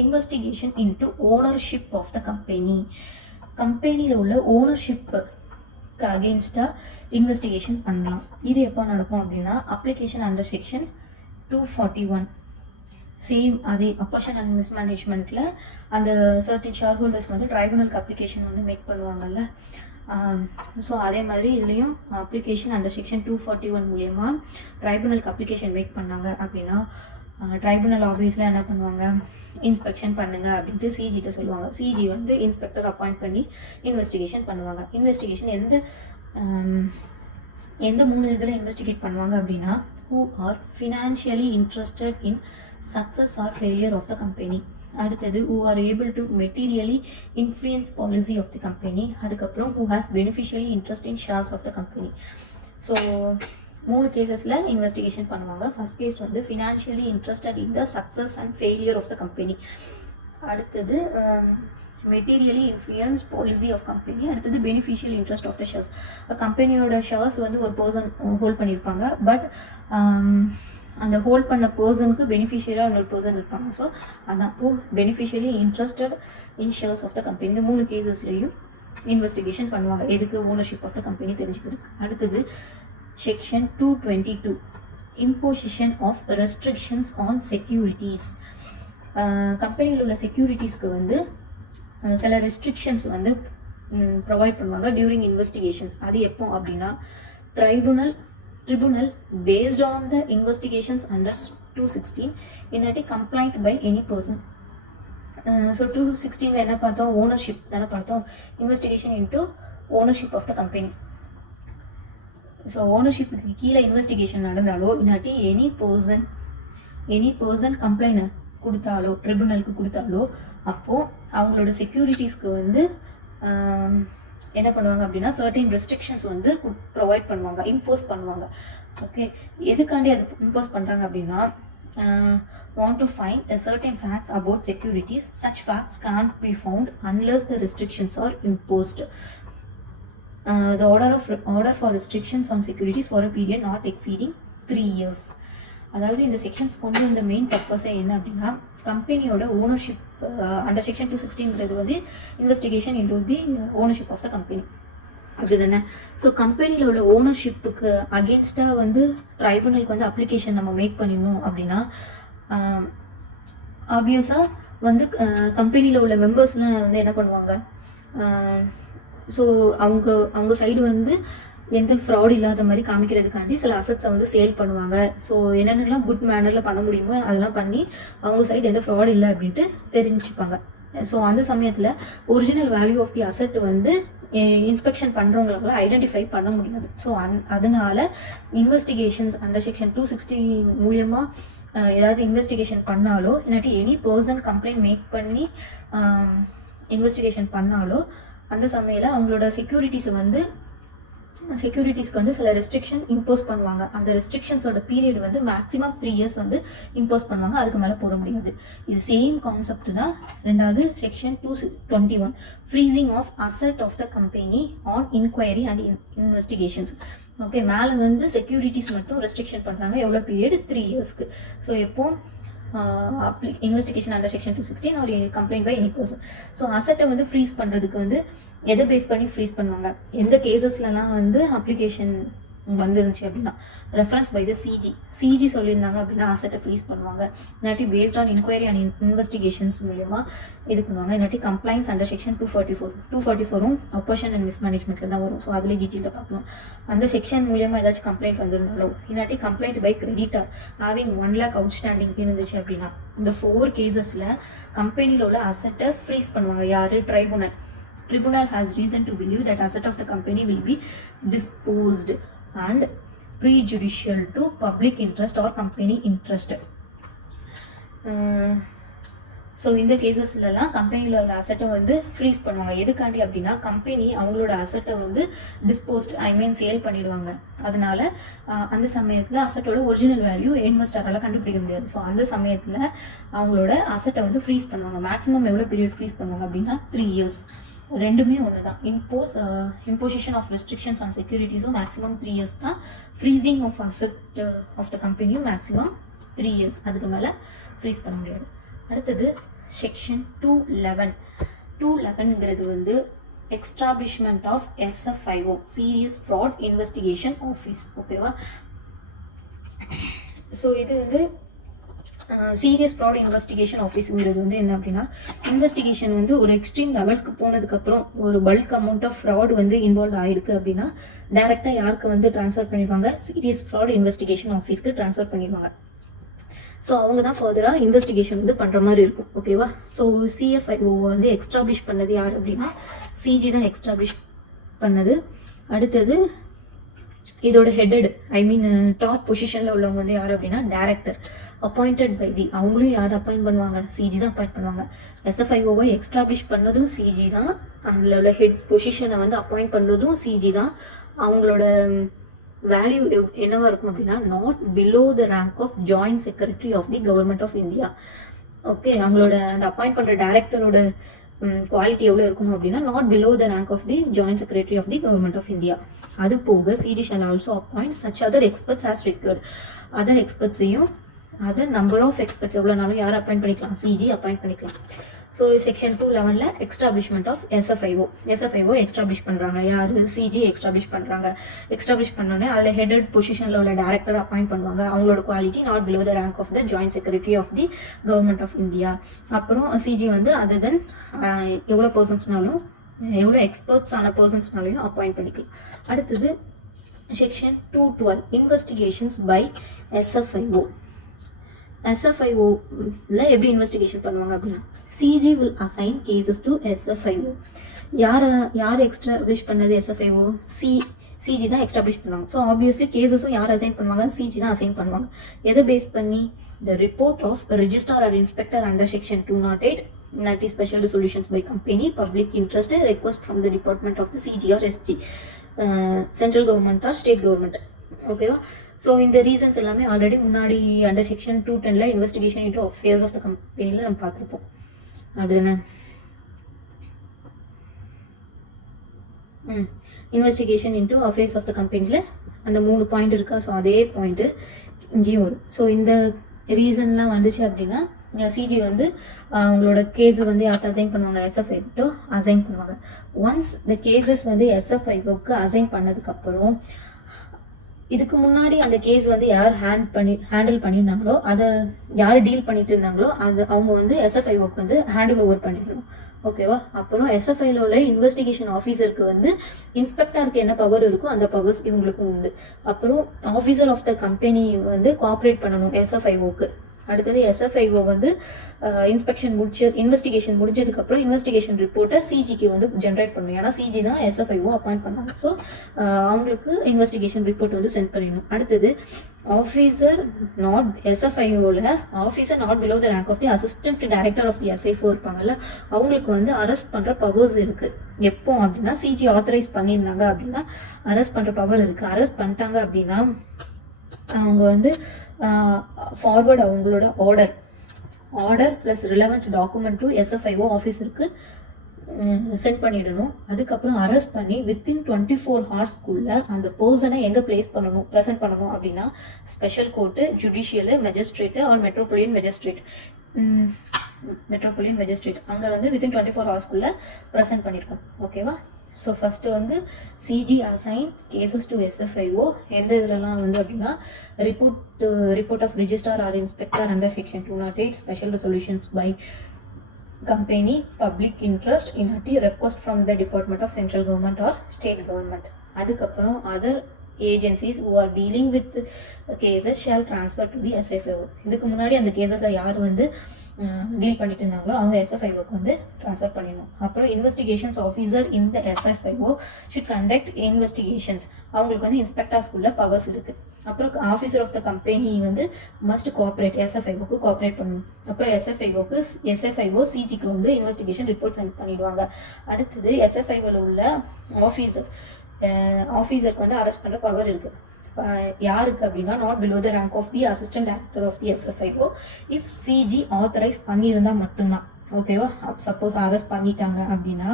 investigation into ownership of the company. கம்பெனியில் உள்ள ஓனர்ஷிப்புக்கு அகெயின்ஸ்டாக இன்வெஸ்டிகேஷன் பண்ணலாம். இது எப்போ நடக்கும் அப்படின்னா அப்ளிகேஷன் அண்டர் செக்ஷன் 241. சேம் அதே அப்போஷன் அண்ட் மிஸ்மேனேஜ்மெண்ட்டில் அந்த சர்டன் ஷேர் ஹோல்டர்ஸ் வந்து ட்ரைபுனலுக்கு அப்ளிகேஷன் வந்து மேக் பண்ணுவாங்கல்ல. ஸோ அதே மாதிரி இதுலேயும் அப்ளிகேஷன் அண்டர் செக்ஷன் 241 மூலயமா ட்ரைபுனலுக்கு அப்ளிகேஷன் மேக் பண்ணாங்க அப்படின்னா ட்ரைபுனல் ஆஃபீஸில் என்ன பண்ணுவாங்க? இன்ஸ்பெக்ஷன் பண்ணுங்க அப்படின்ட்டு சிஜிட்ட சொல்லுவாங்க. சிஜி வந்து இன்ஸ்பெக்டர் அப்பாயிண்ட் பண்ணி இன்வெஸ்டிகேஷன் பண்ணுவாங்க. இன்வெஸ்டிகேஷன் எந்த 3 இதில் இன்வெஸ்டிகேட் பண்ணுவாங்க அப்படின்னா who are financially interested in success or failure of the company. அடுத்தது who are able to materially influence policy of the company. அதுக்கப்புறம் who has beneficially interest in shares of the company. So 3 கேசஸில் investigation பண்ணுவாங்க. First case வந்து financially interested in the success and failure of the company. அடுத்தது materially influence policy of company. அடுத்தது beneficial interest of the shares. கம்பெனியோட shares வந்து ஒரு person hold பண்ணியிருப்பாங்க. But அந்த ஹோல்ட் பண்ண பர்சனுக்கு பெனிஃபிஷியராக இன்னொரு பர்சன் இருப்பாங்க. ஸோ அதான் beneficially interested in shares of the company. இந்த 3 கேசஸ்லையும் இன்வெஸ்டிகேஷன் பண்ணுவாங்க. எதுக்கு? ஓனர்ஷிப் ஆஃப் த கம்பெனி தெரிஞ்சுக்கிறதுக்கு. அடுத்தது section 222 imposition of restrictions on securities. கம்பெனியில் உள்ள செக்யூரிட்டிஸ்க்கு வந்து சில ரெஸ்ட்ரிக்ஷன்ஸ் வந்து ப்ரொவைட் பண்ணுவாங்க டியூரிங் இன்வெஸ்டிகேஷன்ஸ். அது எப்போ அப்படின்னா tribunal based on the investigations under 216 இல்லாட்டி complaint by any person. So 216 என்ன பார்த்தோம், ஓனர்ஷிப் தானே பார்த்தோம், investigation into ownership of the company. So ஓனர்ஷிப்புக்கு கீழே இன்வெஸ்டிகேஷன் நடந்தாலோ இல்லாட்டி எனி பர்சன் கம்ப்ளைண்ட் கொடுத்தாலோ ட்ரிபுனலுக்கு கொடுத்தாலோ அப்போது அவங்களோட செக்யூரிட்டிஸ்க்கு வந்து என்ன பண்ணுவாங்க அப்படின்னா சர்டைன் ரெஸ்ட்ரிக்ஷன்ஸ் வந்து ப்ரொவைட் பண்ணுவாங்க, இம்போஸ் பண்ணுவாங்க. ஓகே, எதுக்காண்டி அது இம்போஸ் பண்ணுறாங்க அப்படின்னா want to find a certain facts about securities. Such facts can't be found unless the restrictions are imposed. The order for restrictions on securities for a period not exceeding 3 years. அதாவது இந்த sections கொண்டு வந்த main பர்பஸே என்ன அப்படின்னா கம்பெனியோட ownership under section 216ங்கிறது வந்து investigation into the ownership of the company, அப்படி தானே. ஸோ கம்பெனியில் உள்ள ஓனர்ஷிப்புக்கு அகேன்ஸ்டாக வந்து ட்ரைபுனலுக்கு வந்து அப்ளிகேஷன் நம்ம மேக் பண்ணிடணும் அப்படின்னா ஆப்வியஸாக வந்து கம்பெனியில் உள்ள மெம்பர்ஸ்லாம் வந்து என்ன பண்ணுவாங்க, ஸோ அவங்க சைடு வந்து எந்த ஃப்ராட் இல்லாத மாதிரி காமிக்கிறதுக்காண்டி சில அசட்ஸை வந்து சேல் பண்ணுவாங்க. ஸோ என்னென்னலாம் குட் மேனரில் பண்ண முடியுமோ அதெல்லாம் பண்ணி அவங்க சைடு எந்த ஃப்ராட் இல்லை அப்படின்ட்டு தெரிஞ்சுப்பாங்க. ஸோ அந்த சமயத்தில் original value of the asset வந்து இன்ஸ்பெக்ஷன் பண்ணுறவங்களால ஐடென்டிஃபை பண்ண முடியாது. ஸோ அதனால இன்வெஸ்டிகேஷன்ஸ் அண்டர் செக்ஷன் 216 மூலியமாக ஏதாவது இன்வெஸ்டிகேஷன் பண்ணாலோ இல்லாட்டி எனி பர்சன் கம்ப்ளைண்ட் மேக் பண்ணி இன்வெஸ்டிகேஷன் பண்ணாலோ அந்த சமயத்தில் அவங்களோட செக்யூரிட்டிஸ்க்கு வந்து சில ரெஸ்ட்ரிக்ஷன் இம்போஸ் பண்ணுவாங்க. அந்த ரெஸ்ட்ரிக்ஷன்ஸோட பீரியட் வந்து மேக்ஸிமம் 3 years வந்து இம்போஸ் பண்ணுவாங்க, அதுக்கு மேலே போட முடியாது. இது சேம் கான்செப்ட் தான் ரெண்டாவது section 221 freezing of asset of the company on inquiry and investigations. Okay, மேலே வந்து செக்யூரிட்டிஸ் மட்டும் ரெஸ்ட்ரிக்ஷன் பண்ணுறாங்க, எவ்வளோ பீரியட் 3 yearsக்கு. ஸோ எப்போ இன்வெஸ்டிகேஷன் அண்டர் செக்ஷன் 216 ஒரு complaint by any person. So அசட்டை வந்து ஃப்ரீஸ் பண்ணுறதுக்கு வந்து எதை பேஸ் பண்ணி ஃப்ரீஸ் பண்ணுவாங்க, எந்த கேசஸ்லலாம் வந்து அப்ளிகேஷன் வந்துருந்துச்சு அப்படின்னா ரெஃபரன்ஸ் பை த சிஜி சொல்லியிருந்தாங்க அப்படின்னா அசட்டை ஃப்ரீஸ் பண்ணுவாங்க. இல்லாட்டி based on inquiry and investigations மூலியமா இது பண்ணுவாங்க. இல்லாட்டி கம்ப்ளைண்ட்ஸ் அண்டர் செக்ஷன் 244ம் அப்போஷன் அண்ட் மிஸ்மேனேஜ்மெண்ட்ல தான் வரும். ஸோ அதில் டீட்டெயிலாக பார்க்கலாம். அந்த செக்ஷன் மூலியமா ஏதாச்சும் கம்ப்ளைண்ட் வந்திருந்தாலோ இல்லாட்டி complaint by creditor having 1 lakh outstanding இருந்துச்சு அப்படின்னா இந்த 4 கேசஸில் கம்பெனியில் உள்ள அசட்டை ஃப்ரீஸ் பண்ணுவாங்க. யாரு? Tribunal has reason to believe that asset of the company will be disposed and prejudicial to public interest or company interest. So இந்த கேசஸ்லாம் கம்பெனியில் உள்ள அசட்டை வந்து ஃப்ரீஸ் பண்ணுவாங்க. எதுக்காண்டி அப்படின்னா கம்பெனி அவங்களோட அசட்டை வந்து டிஸ்போஸ்ட் சேல் பண்ணிடுவாங்க. அதனால அந்த சமயத்தில் அசட்டோட ஒரிஜினல் வேல்யூ இன்வெஸ்டரால் கண்டுபிடிக்க முடியாது. ஸோ அந்த சமயத்தில் அவங்களோட அசட்டை வந்து ஃப்ரீஸ் பண்ணுவாங்க. மேக்ஸிமம் எவ்வளோ பீரியட் ஃப்ரீஸ் பண்ணுவாங்க அப்படின்னா 3 years. ரெண்டுமே ஒன்று தான். இம்போசிஷன் ஆஃப் ரெஸ்ட்ரிக்ஷன்ஸ் ஆன் செக்யூரிட்டிஸும் மேக்ஸிமம் 3 years தான். Freezing of asset of the கம்பெனியும் மேக்ஸிமம் 3 years, அதுக்கு மேலே ஃப்ரீஸ் பண்ண முடியாது. அடுத்தது செக்ஷன் 211ங்கிறது வந்து establishment of SFIO serious fraud investigation office. ஓகேவா? ஸோ இது வந்து சீரியஸ் ஃப்ராட் இன்வெஸ்டிகேஷன் ஆஃபீஸுங்கிறது வந்து என்ன அப்படின்னா இன்வெஸ்டிகேஷன் வந்து ஒரு எக்ஸ்ட்ரீம் லெவலுக்கு போனதுக்கப்புறம் ஒரு பல்க் அமௌண்ட் ஆஃப் ஃப்ராட் வந்து இன்வால்வ் ஆயிருக்கு அப்படின்னா டைரெக்டாக யாருக்கு வந்து ட்ரான்ஸ்ஃபர் பண்ணிடுவாங்க? சீரியஸ் ஃப்ராட் இன்வெஸ்டிகேஷன் ஆஃபீஸ்க்கு ட்ரான்ஸ்ஃபர் பண்ணிடுவாங்க. ஸோ அவங்க தான் ஃபர்தராக இன்வெஸ்டிகேஷன் வந்து பண்ணுற மாதிரி இருக்கும். ஓகேவா? ஸோ CFIO வந்து எக்ஸ்டாப்ளிஷ் பண்ணது யார் அப்படின்னா சிஜி தான் எக்ஸ்டாப்ளிஷ் பண்ணது. அடுத்தது இதோட ஹெட்டட் டாப் பொசிஷனில் உள்ளவங்க வந்து யார் அப்படின்னா டைரக்டர் அப்பாயிண்டட் பை தி. அவங்களும் யார் அப்பாயிண்ட் பண்ணுவாங்க? சிஜி தான் அப்பாயிண்ட் பண்ணுவாங்க. SFIOவை எக்ஸ்டாப்ளிஷ் பண்ணதும் சிஜி தான். அதில் உள்ள ஹெட் பொசிஷனை வந்து அப்பாயிண்ட் பண்ணுறதும் சிஜி தான். அவங்களோட வேல்யூ என்னவா இருக்கும் அப்படின்னா not below the rank of joint secretary of the government of India. Okay, அவங்களோட அந்த அப்பாயிண்ட் பண்ணுற டைரக்டரோட குவாலிட்டி எவ்வளோ இருக்கணும் அப்படின்னா not below the rank of the joint secretary of the government of India. அது போக CG shall also appoint such other experts as required. Other எக்ஸ்பர்ட்ஸையும் அதர் நம்பர் ஆஃப் எக்ஸ்பர்ட்ஸ் எவ்வளோனாலும் யார் அப்பாயிண்ட் பண்ணிக்கலாம்? சிஜி அப்பாயிண்ட் பண்ணிக்கலாம். So section 211 establishment of SFIO establish பண்ணுறாங்க. யார்? CG establish பண்ணுறாங்க. எக்ஸ்டாப்ளிஷ் பண்ணோன்னே அதில் ஹெட்டட் பொசிஷனில் உள்ள டேரக்டர் அப்பாயிண்ட் பண்ணுவாங்க. அவங்களோட quality not below the rank of the joint secretary of the government of India. அப்புறம் சிஜி வந்து அதர் தென் எவ்வளோ பர்சன்ஸ்னாலும் எவ்வளோ எக்ஸ்பர்ட்ஸான பர்சன்ஸ்னாலையும் அப்பாயிண்ட் பண்ணிக்கலாம். அடுத்தது section 212 investigations by SFIO. SFIO எப்படி இன்வெஸ்டிகேஷன் பண்ணுவாங்க அப்படின்னா CG will assign cases to SFIO. யார் எக்ஸ்டாப்ளிஷ் பண்ணது SFIO? CG தான் எக்ஸ்டாப்ளிஷ் பண்ணுவாங்க. ஸோ ஆப்வியஸ்லி கேசஸும் யார் அசைன் பண்ணுவாங்க? CG தான் அசைன் பண்ணுவாங்க. எதை பேஸ் பண்ணி? The report of registrar or inspector under section 208 that is special resolutions by company, public interest, request from the department of the CG or SG, central government or state government. ஓகேவா? So இந்த reasons எல்லாமே already முன்னாடி under section 210 investigation into affairs of the கம்பெனியில் நம்ம பார்த்துருப்போம். அப்படிதானே? Investigation into affairs of the கம்பெனியில் அந்த 3 பாயிண்ட் இருக்கா? ஸோ அதே பாயிண்ட்டு இங்கேயும் வரும். ஸோ இந்த ரீசன்லாம் வந்துச்சு அப்படின்னா CG வந்து அவங்களோட கேஸை வந்து யார்கிட்ட அசைன் பண்ணுவாங்க? SFIO அசைன் பண்ணுவாங்க. ஒன்ஸ் இந்த கேசஸ் வந்து SFIOக்கு அசைன் பண்ணதுக்கப்புறம் இதுக்கு முன்னாடி அந்த கேஸ் வந்து யார் ஹேண்டில் பண்ணியிருந்தாங்களோ, அதை யார் டீல் பண்ணிட்டு இருந்தாங்களோ அவங்க வந்து SFIOக்கு வந்து ஹேண்டில் ஓவர் பண்ணிடணும். ஓகேவா? அப்புறம் SFIOல இன்வெஸ்டிகேஷன் ஆஃபீஸருக்கு வந்து இன்ஸ்பெக்டருக்கு என்ன பவர் இருக்கோ அந்த பவர்ஸ் இவங்களுக்கும் உண்டு. அப்புறம் ஆஃபீஸர் ஆஃப் த கம்பெனி வந்து கோஆப்ரேட் பண்ணணும் SFIOக்கு. அடுத்தது SFIO வந்து இன்வெஸ்டிகேஷன் முடிஞ்சதுக்கப்புறம் இன்வெஸ்டிகேஷன் ரிப்போர்ட்டை CGக்கு வந்து ஜென்ரேட் பண்ணணும். ஏன்னா CG தான் SFIO அப்பாயிண்ட் பண்ணாங்க. ஸோ அவங்களுக்கு இன்வெஸ்டிகேஷன் ரிப்போர்ட் வந்து சென்ட் பண்ணிடணும். அடுத்தது ஆஃபீஸர் நாட் SFIOவில் officer not below the rank of the assistant director of the SFIO இருப்பாங்கல்ல, அவங்களுக்கு வந்து அரெஸ்ட் பண்ணுற பவர்ஸ் இருக்குது. எப்போ அப்படின்னா CG ஆத்தரைஸ் பண்ணியிருந்தாங்க அப்படின்னா அரெஸ்ட் பண்ணுற பவர் இருக்குது. அரெஸ்ட் பண்ணிட்டாங்க அப்படின்னா அவங்க வந்து ஃபார்வர்ட் அவங்களோட order plus relevant document to SFIO ஆஃபீஸருக்கு சென்ட் பண்ணிடணும். அதுக்கப்புறம் அரெஸ்ட் பண்ணி வித்தின் 24 ஹவர்ஸ்க்குள்ள அந்த பர்சனை எங்கே ப்ரெசென்ட் பண்ணணும் அப்படின்னா special court, judicial, magistrate or metropolitan magistrate அங்கே வந்து வித்தின் 24 ஹவர்ஸ்க்குள்ள ப்ரெசென்ட் பண்ணியிருக்கோம். ஓகேவா? ஸோ ஃபஸ்ட்டு வந்து CG assign cases to SFIO எந்த இதுலலாம் வந்து அப்படின்னா report of registrar or inspector under section 208 special resolutions by company, public interest, இல்லாட்டி request from the department of central government or state government. அதுக்கப்புறம் other agencies who are dealing with cases shall transfer to the SFIO. இதுக்கு முன்னாடி அந்த கேசஸை யார் வந்து deal பண்ணிட்டு இருந்தாங்களோ அவங்க SFIOக்கு வந்து ட்ரான்ஸ்ஃபர் பண்ணிடணும். அப்புறம் இன்வெஸ்டிகேஷன்ஸ் ஆஃபீஸர் இந்த SFIO ஷுட் கண்டக்ட் இன்வெஸ்டிகேஷன்ஸ். அவங்களுக்கு வந்து இன்ஸ்பெக்டர்ஸ்குள்ள பவர்ஸ் இருக்குது. அப்புறம் ஆஃபீஸர் ஆஃப் த கம்பெனி வந்து மஸ்ட் கோஆப்ரேட் SFIOக்கு கோஆப்ரேட் பண்ணணும். அப்புறம் SFIO CGக்கு வந்து இன்வெஸ்டிகேஷன் ரிப்போர்ட் சென்ட் பண்ணிடுவாங்க. அடுத்தது SFIOவில் உள்ள ஆஃபீஸருக்கு வந்து அரெஸ்ட் பண்ணுற பவர் இருக்குது. யாருக்கு அப்படின்னா not below the rank of the assistant director of the SFIO if CG authorise பண்ணியிருந்தால் மட்டும்தான். ஓகேவா? சப்போஸ் அரெஸ்ட் பண்ணிட்டாங்க அப்படின்னா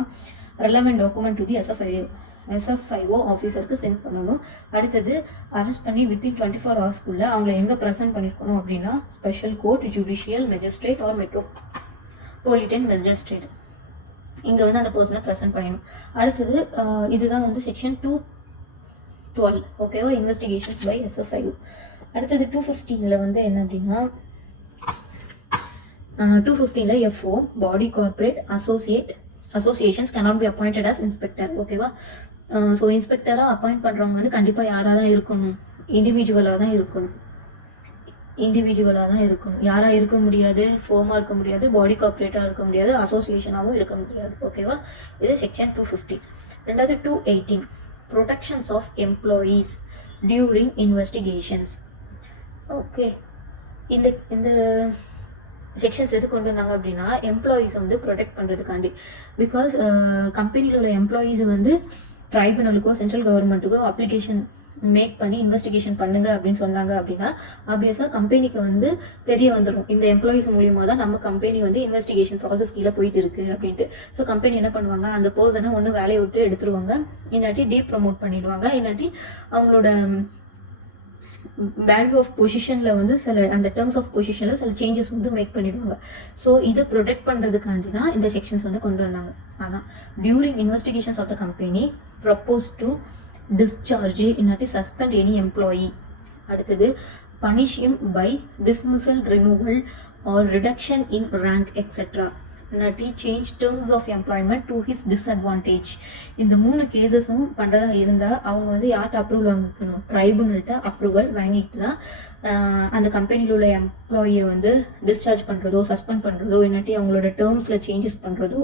relevant document to the SFIO ஆஃபீஸருக்கு சென்ட் பண்ணணும். அடுத்தது அரெஸ்ட் பண்ணி வித்தின் 24 ஹவர்ஸ்க்குள்ளே அவங்கள எங்கே ப்ரெசென்ட் பண்ணியிருக்கணும் அப்படின்னா special court, judicial, magistrate or metropolitan magistrate இங்கே வந்து அந்த பர்சனை ப்ரெசென்ட் பண்ணிடணும். அடுத்தது இதுதான் வந்து செக்ஷன் 212. ஓகேவா? Investigations by SFIO. அடுத்தது 215 வந்து என்ன அப்படின்னா 215 FO body corporate associations cannot be appointed as inspector. ஓகேவா? ஸோ இன்ஸ்பெக்டராக அப்பாயிண்ட் பண்ணுறவங்க வந்து கண்டிப்பாக யாராக தான் இருக்கணும்? இண்டிவிஜுவலாக தான் இருக்கணும். யாராக இருக்க முடியாது? ஃபோமாக இருக்க முடியாது, பாடி கார்பரேட்டாக இருக்க முடியாது, அசோசியேஷனாகவும் இருக்க முடியாது. ஓகேவா? இது செக்ஷன் 215. ரெண்டாவது 218 protections of employees during investigations. Okay, இந்த செக்ஷன்ஸ் எது கொண்டு வந்தாங்க அப்படின்னா எம்ப்ளாயீஸை வந்து ப்ரொடெக்ட் பண்ணுறதுக்காண்டி. பிகாஸ் கம்பெனியில் உள்ள எம்ப்ளாயீஸை வந்து ட்ரைபுனலுக்கோ சென்ட்ரல் கவர்மெண்ட்டுக்கோ அப்ளிகேஷன் மேக் பண்ணி இன்வெஸ்டிகேஷன் பண்ணுங்க அப்படின்னு சொன்னாங்க அப்படின்னா ஆப்வியஸாக கம்பெனிக்கு வந்து தெரிய வந்துடும் இந்த எம்ப்ளாயீஸ் மூலியமாக தான் நம்ம கம்பெனி வந்து இன்வெஸ்டிகேஷன் ப்ராசஸ் கீழே போயிட்டு இருக்கு அப்படின்ட்டு. ஸோ கம்பெனி என்ன பண்ணுவாங்க, அந்த பர்சனை ஒன்று வேலையை விட்டு எடுத்துருவாங்க, இல்லாட்டி ப்ரமோட் பண்ணிடுவாங்க, இல்லாட்டி அவங்களோட வேல்யூ ஆஃப் பொசிஷனில் வந்து அந்த டேர்ம்ஸ் ஆஃப் பொசிஷனில் சில சேஞ்சஸ் வந்து மேக் பண்ணிடுவாங்க. ஸோ இதை ப்ரொடெக்ட் பண்ணுறதுக்காண்டி தான் இந்த செக்ஷன்ஸ் வந்து கொண்டு வந்தாங்க. அதான் during investigations of the company propose to discharge இல்லாட்டி suspend any employee. அடுத்தது punish him by dismissal, removal or reduction in rank etc. இல்லாட்டி change terms of employment to his disadvantage. இந்த 3 கேசஸும் பண்ணுறதா இருந்தால் அவங்க வந்து யார்கிட்ட அப்ரூவல் வாங்கிக்கணும்? ட்ரைபுனல்கிட்ட அப்ரூவல் வாங்கிட்டு தான் அந்த கம்பெனியில் உள்ள எம்ப்ளாயியை வந்து டிஸ்சார்ஜ் பண்ணுறதோ, சஸ்பெண்ட் பண்ணுறதோ, இல்லாட்டி அவங்களோட டேர்ம்ஸில் சேஞ்சஸ் பண்ணுறதோ,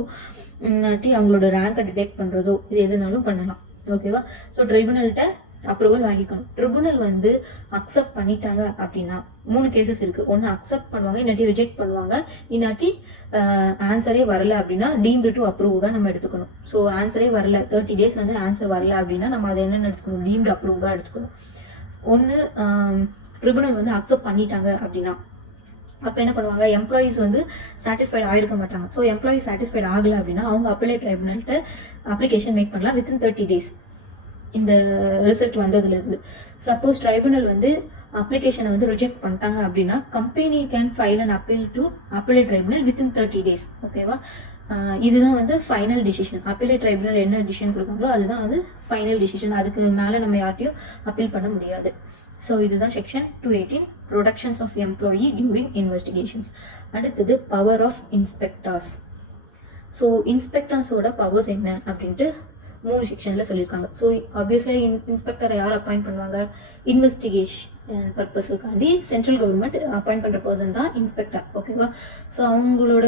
இல்லாட்டி அவங்களோட ரேங்கை டிடெக்ட் பண்ணுறதோ, இது எதுனாலும் பண்ணலாம். ஓகேவா? ஸோ ட்ரைபுனல்கிட்ட அப்ரூவல் வாங்கிக்கணும். ட்ரிபுனல் வந்து அக்செப்ட் பண்ணிட்டாங்க அப்படின்னா 3 கேசஸ் இருக்குது. ஒன்று அக்செப்ட் பண்ணுவாங்க, இல்லாட்டி ரிஜெக்ட் பண்ணுவாங்க, இல்லாட்டி ஆன்சரே வரல அப்படின்னா டீம்டு டு அப்ரூவ்டாக நம்ம எடுத்துக்கணும். ஸோ ஆன்சரே வரல, 30 days வந்து ஆன்சர் வரல அப்படின்னா நம்ம அதை என்னென்னு எடுத்துக்கணும்? டீம்டு அப்ரூவ்டாக எடுத்துக்கணும். ஒன்று ட்ரிபுனல் வந்து அக்செப்ட் பண்ணிட்டாங்க அப்படின்னா அப்போ என்ன பண்ணுவாங்க? எம்ப்ளாயிஸ் வந்து சாட்டிஸ்ஃபைட் ஆகிருக்க மாட்டாங்க. ஸோ எம்ப்ளாயிஸ் சாட்டிஸ்ஃபைட் ஆகலை அப்படின்னா அவங்க அப்பலேட் ட்ரைபுனல்கிட்ட அப்ளிகேஷன் மேக் பண்ணலாம் வித்தின் 30 days இந்த ரிசல்ட் வந்ததுலேருந்து. சப்போஸ் ட்ரைபுனல் வந்து அப்ளிகேஷனை வந்து ரிஜெக்ட் பண்ணிட்டாங்க அப்படின்னா company can file and appeal to appellate tribunal within 30 days. ஓகேவா? இதுதான் வந்து ஃபைனல் டிசிஷன். அப்பீலேட் ட்ரைபுனல் என்ன டிசிஷன் கொடுக்குங்களோ அதுதான் வந்து ஃபைனல் டிசிஷன். அதுக்கு மேலே நம்ம யார்ட்டையும் அப்பீல் பண்ண முடியாது. ஸோ இதுதான் section 218 protections of employee during investigations. அடுத்தது பவர் ஆஃப் இன்ஸ்பெக்டர்ஸ். ஸோ இன்ஸ்பெக்டர்ஸோட பவர்ஸ் என்ன அப்படின்ட்டு 3 செக்ஷனில் சொல்லியிருக்காங்க. ஸோ ஆப்வியஸ்லி இன்ஸ்பெக்டரை யார் அப்பாயிண்ட் பண்ணுவாங்க? இன்வெஸ்டிகேஷன் பர்பஸுக்காண்டி சென்ட்ரல் கவர்மெண்ட் அப்பாயிண்ட் பண்ணுற பர்சன் தான் இன்ஸ்பெக்டர். ஓகேவா? ஸோ அவங்களோட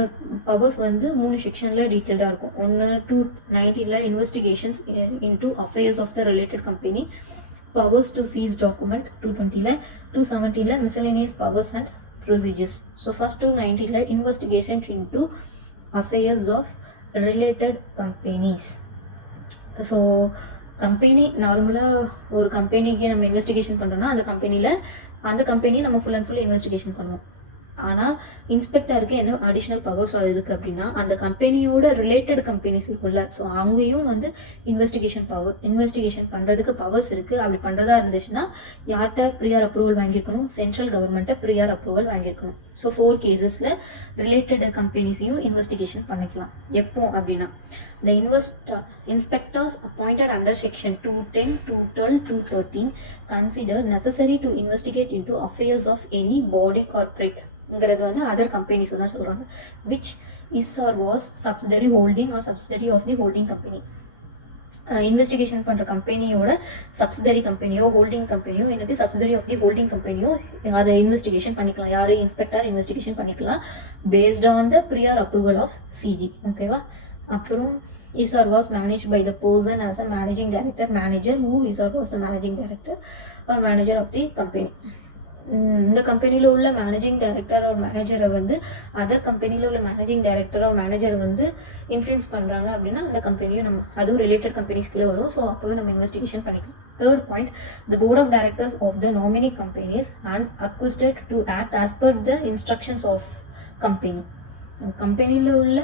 பவர்ஸ் வந்து 3 செக்ஷனில் டீட்டெயில்டாக இருக்கும். ஒன்று 219 investigations into affairs of the related company, powers to seize document 220, 217 miscellaneous powers and procedures. So first 290 investigations into affairs of related companies. So company நார்மலாக ஒரு கம்பெனிக்கு நம்ம இன்வெஸ்டிகேஷன் பண்ணுறோன்னா அந்த கம்பெனியை நம்ம ஃபுல் அண்ட் ஃபுல் இன்வெஸ்டிகேஷன் பண்ணுவோம். ஆனால் இன்ஸ்பெக்டருக்கு என்ன அடிஷ்னல் பவர்ஸ் இருக்குது அப்படின்னா அந்த கம்பெனியோட ரிலேட்டட் கம்பெனிஸ் இருக்குல்ல, ஸோ அங்கேயும் வந்து இன்வெஸ்டிகேஷன் பண்ணுறதுக்கு பவர்ஸ் இருக்குது. அப்படி பண்ணுறதா இருந்துச்சுன்னா யார்கிட்ட ப்ரியார் அப்ரூவல் வாங்கியிருக்கணும்? சென்ட்ரல் கவர்மெண்ட்டை ப்ரியார் அப்ரூவல் வாங்கியிருக்கணும். ஸோ 4 கேசஸில் ரிலேட்டட் கம்பெனிஸையும் இன்வெஸ்டிகேஷன் பண்ணிக்கலாம். எப்போ அப்படின்னா the inspectors appointed under section 210, 212, 213 consider necessary to investigate into affairs of any body corporate ங்கிறது வந்து அதர் கம்பெனிஸ் தான் சொல்கிறாங்க, which is or was subsidiary holding or subsidiary of the holding company. Investigation பண்ணுற கம்பெனியோட subsidiary கம்பெனியோ holding கம்பெனியோ இல்லாட்டி subsidiary of the holding கம்பெனியோ யார் இன்வெஸ்டிகேஷன் பண்ணிக்கலாம்? யார் இன்ஸ்பெக்டர் இன்வெஸ்டிகேஷன் பண்ணிக்கலாம் based on the prior approval of CG. ஓகேவா? அப்புறம் is or was managed by the person as a managing director, manager who is or was the managing director or manager of the company. இந்த கம்பெனியில் உள்ள managing director ஒரு மேனேஜரை வந்து other கம்பெனியில் உள்ள மேனேஜிங் டைரக்டர் ஒரு மேனேஜர் வந்து இன்ஃப்ளூயன்ஸ் பண்ணுறாங்க அப்படின்னா அந்த கம்பெனியும் நம்ம அதுவும் ரிலேட்டட் கம்பெனிஸ்க்குள்ளே வரும். ஸோ அப்போவே நம்ம இன்வெஸ்டிகேஷன் பண்ணிக்கலாம். Third point, the board of directors of the nominee companies and accustomed to act as per the instructions of company. கம்பெனியில் உள்ள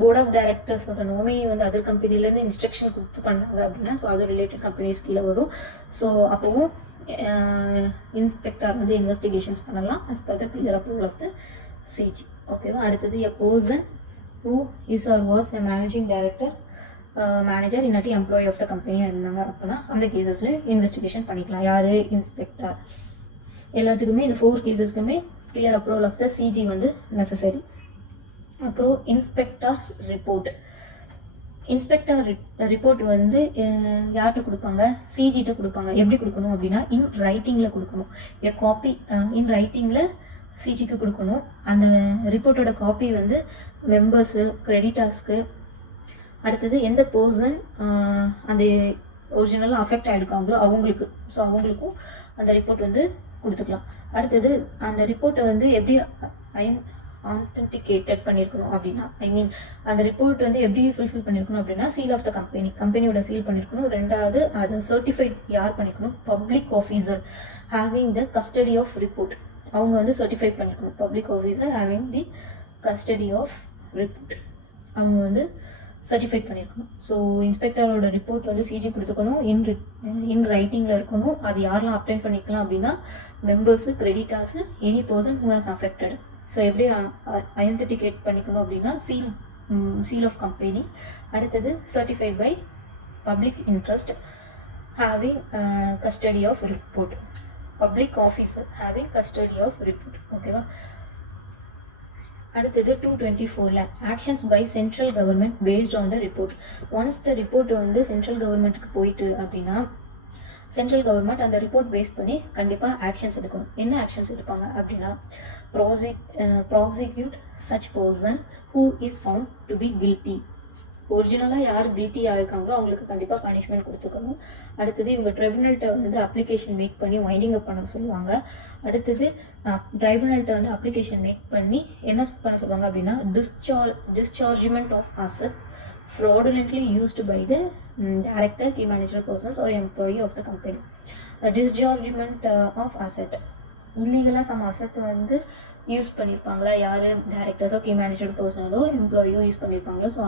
போர்ட் ஆஃப் டைரக்டர்ஸோட நாமினி வந்து அதர் கம்பெனிலேருந்து இன்ஸ்ட்ரக்ஷன் கொடுத்து பண்ணாங்க அப்படின்னா ஸோ அது ரிலேட்டட் கம்பெனிஸ் கீழே வரும். ஸோ அப்போவும் இன்ஸ்பெக்டர் வந்து இன்வெஸ்டிகேஷன்ஸ் பண்ணலாம் as per the prior approval of the CG. ஓகேவா? அடுத்தது a person who is or was a managing director, manager இல்லாட்டி எம்ப்ளாயி ஆஃப் த கம்பெனியாக இருந்தாங்க அப்படின்னா அந்த கேசஸில் இன்வெஸ்டிகேஷன் பண்ணிக்கலாம். யார்? இன்ஸ்பெக்டர். எல்லாத்துக்குமே இந்த 4 கேசஸ்க்குமே prior approval of the CG வந்து நெசசரி. அப்புறம் இன்ஸ்பெக்டர்ஸ் ரிப்போர்ட். இன்ஸ்பெக்டர் ரிப்போர்ட் வந்து யார்கிட்ட கொடுப்பாங்க? சிஜிட்ட கொடுப்பாங்க. எப்படி கொடுக்கணும் அப்படின்னா இன் ரைட்டிங்கில் கொடுக்கணும். எ காப்பி இன் ரைட்டிங்கில் சிஜிக்கு கொடுக்கணும். அந்த ரிப்போர்ட்டோட காப்பி வந்து மெம்பர்ஸு, கிரெடிட்டர்ஸ்க்கு, அடுத்தது எந்த பர்சன் அந்த ஒரிஜினலாக அஃபெக்ட் ஆகிருக்காங்களோ அவங்களுக்கு, ஸோ அவங்களுக்கும் அந்த ரிப்போர்ட் வந்து கொடுத்துக்கலாம். அடுத்தது அந்த ரிப்போர்ட்டை வந்து எப்படி ஆத்தென்டிகேட்டட் பண்ணியிருக்கணும் அப்படின்னா அந்த ரிப்போர்ட் வந்து எப்படி ஃபுல்ஃபில் பண்ணியிருக்கணும் அப்படின்னா சீல் ஆஃப் த கம்பெனியோட சீல் பண்ணியிருக்கணும். ரெண்டாவது அதை சர்டிஃபைட் யார் பண்ணியிருக்கணும்? Public officer having the custody of report, அவங்க வந்து சர்டிஃபை பண்ணியிருக்கணும். Public officer having the custody of report அவங்க வந்து சர்டிஃபைட் பண்ணியிருக்கணும். ஸோ இன்ஸ்பெக்டரோட ரிப்போர்ட் வந்து சிஜி கொடுத்துக்கணும். இன் ரைட்டிங்கில் இருக்கணும். அது யாரெல்லாம் அப்ளை பண்ணிக்கலாம் அப்படின்னா members, creditors, any person who has affected. So எப்படி ஐடென்டிகேட் பண்ணிக்கணும் அப்படின்னா சீல் ஆஃப் கம்பெனி. அடுத்தது certified by public interest having custody of report, public officer having custody of report. ஓகேவா? அடுத்தது 224ல actions by central government based on the report. Once the report வந்து central கவர்மெண்ட்டுக்கு போயிட்டு அப்படின்னா சென்ட்ரல் கவர்மெண்ட் அந்த report base பண்ணி கண்டிப்பாக ஆக்ஷன்ஸ் எடுக்கணும். என்ன ஆக்ஷன்ஸ் எடுப்பாங்க அப்படின்னா prosecute such person who is found to be guilty. ஒரிஜினலாக யார் கில்ட்டியாக இருக்காங்களோ அவங்களுக்கு கண்டிப்பாக பனிஷ்மெண்ட் கொடுத்துக்கணும். அடுத்தது இவங்க ட்ரைபுனல்கிட்ட வந்து அப்ளிகேஷன் மேக் பண்ணி வைண்டிங் அப் பண்ண சொல்லுவாங்க. அடுத்தது ட்ரைபுனல்கிட்ட வந்து அப்ளிகேஷன் மேக் பண்ணி என்ன பண்ண சொல்லுவாங்க அப்படின்னா dischargement of asset fraudulently used by the director, key manager persons or employee of the company. Disgorgement of asset. இல்லீகலாக சம் அசட் வந்து யூஸ் பண்ணியிருப்பாங்களா, யார் டேரக்டர்ஸோ கீ மேனேஜர் பர்சனலோ எம்ப்ளாயோ யூஸ் பண்ணியிருப்பாங்களோ, ஸோ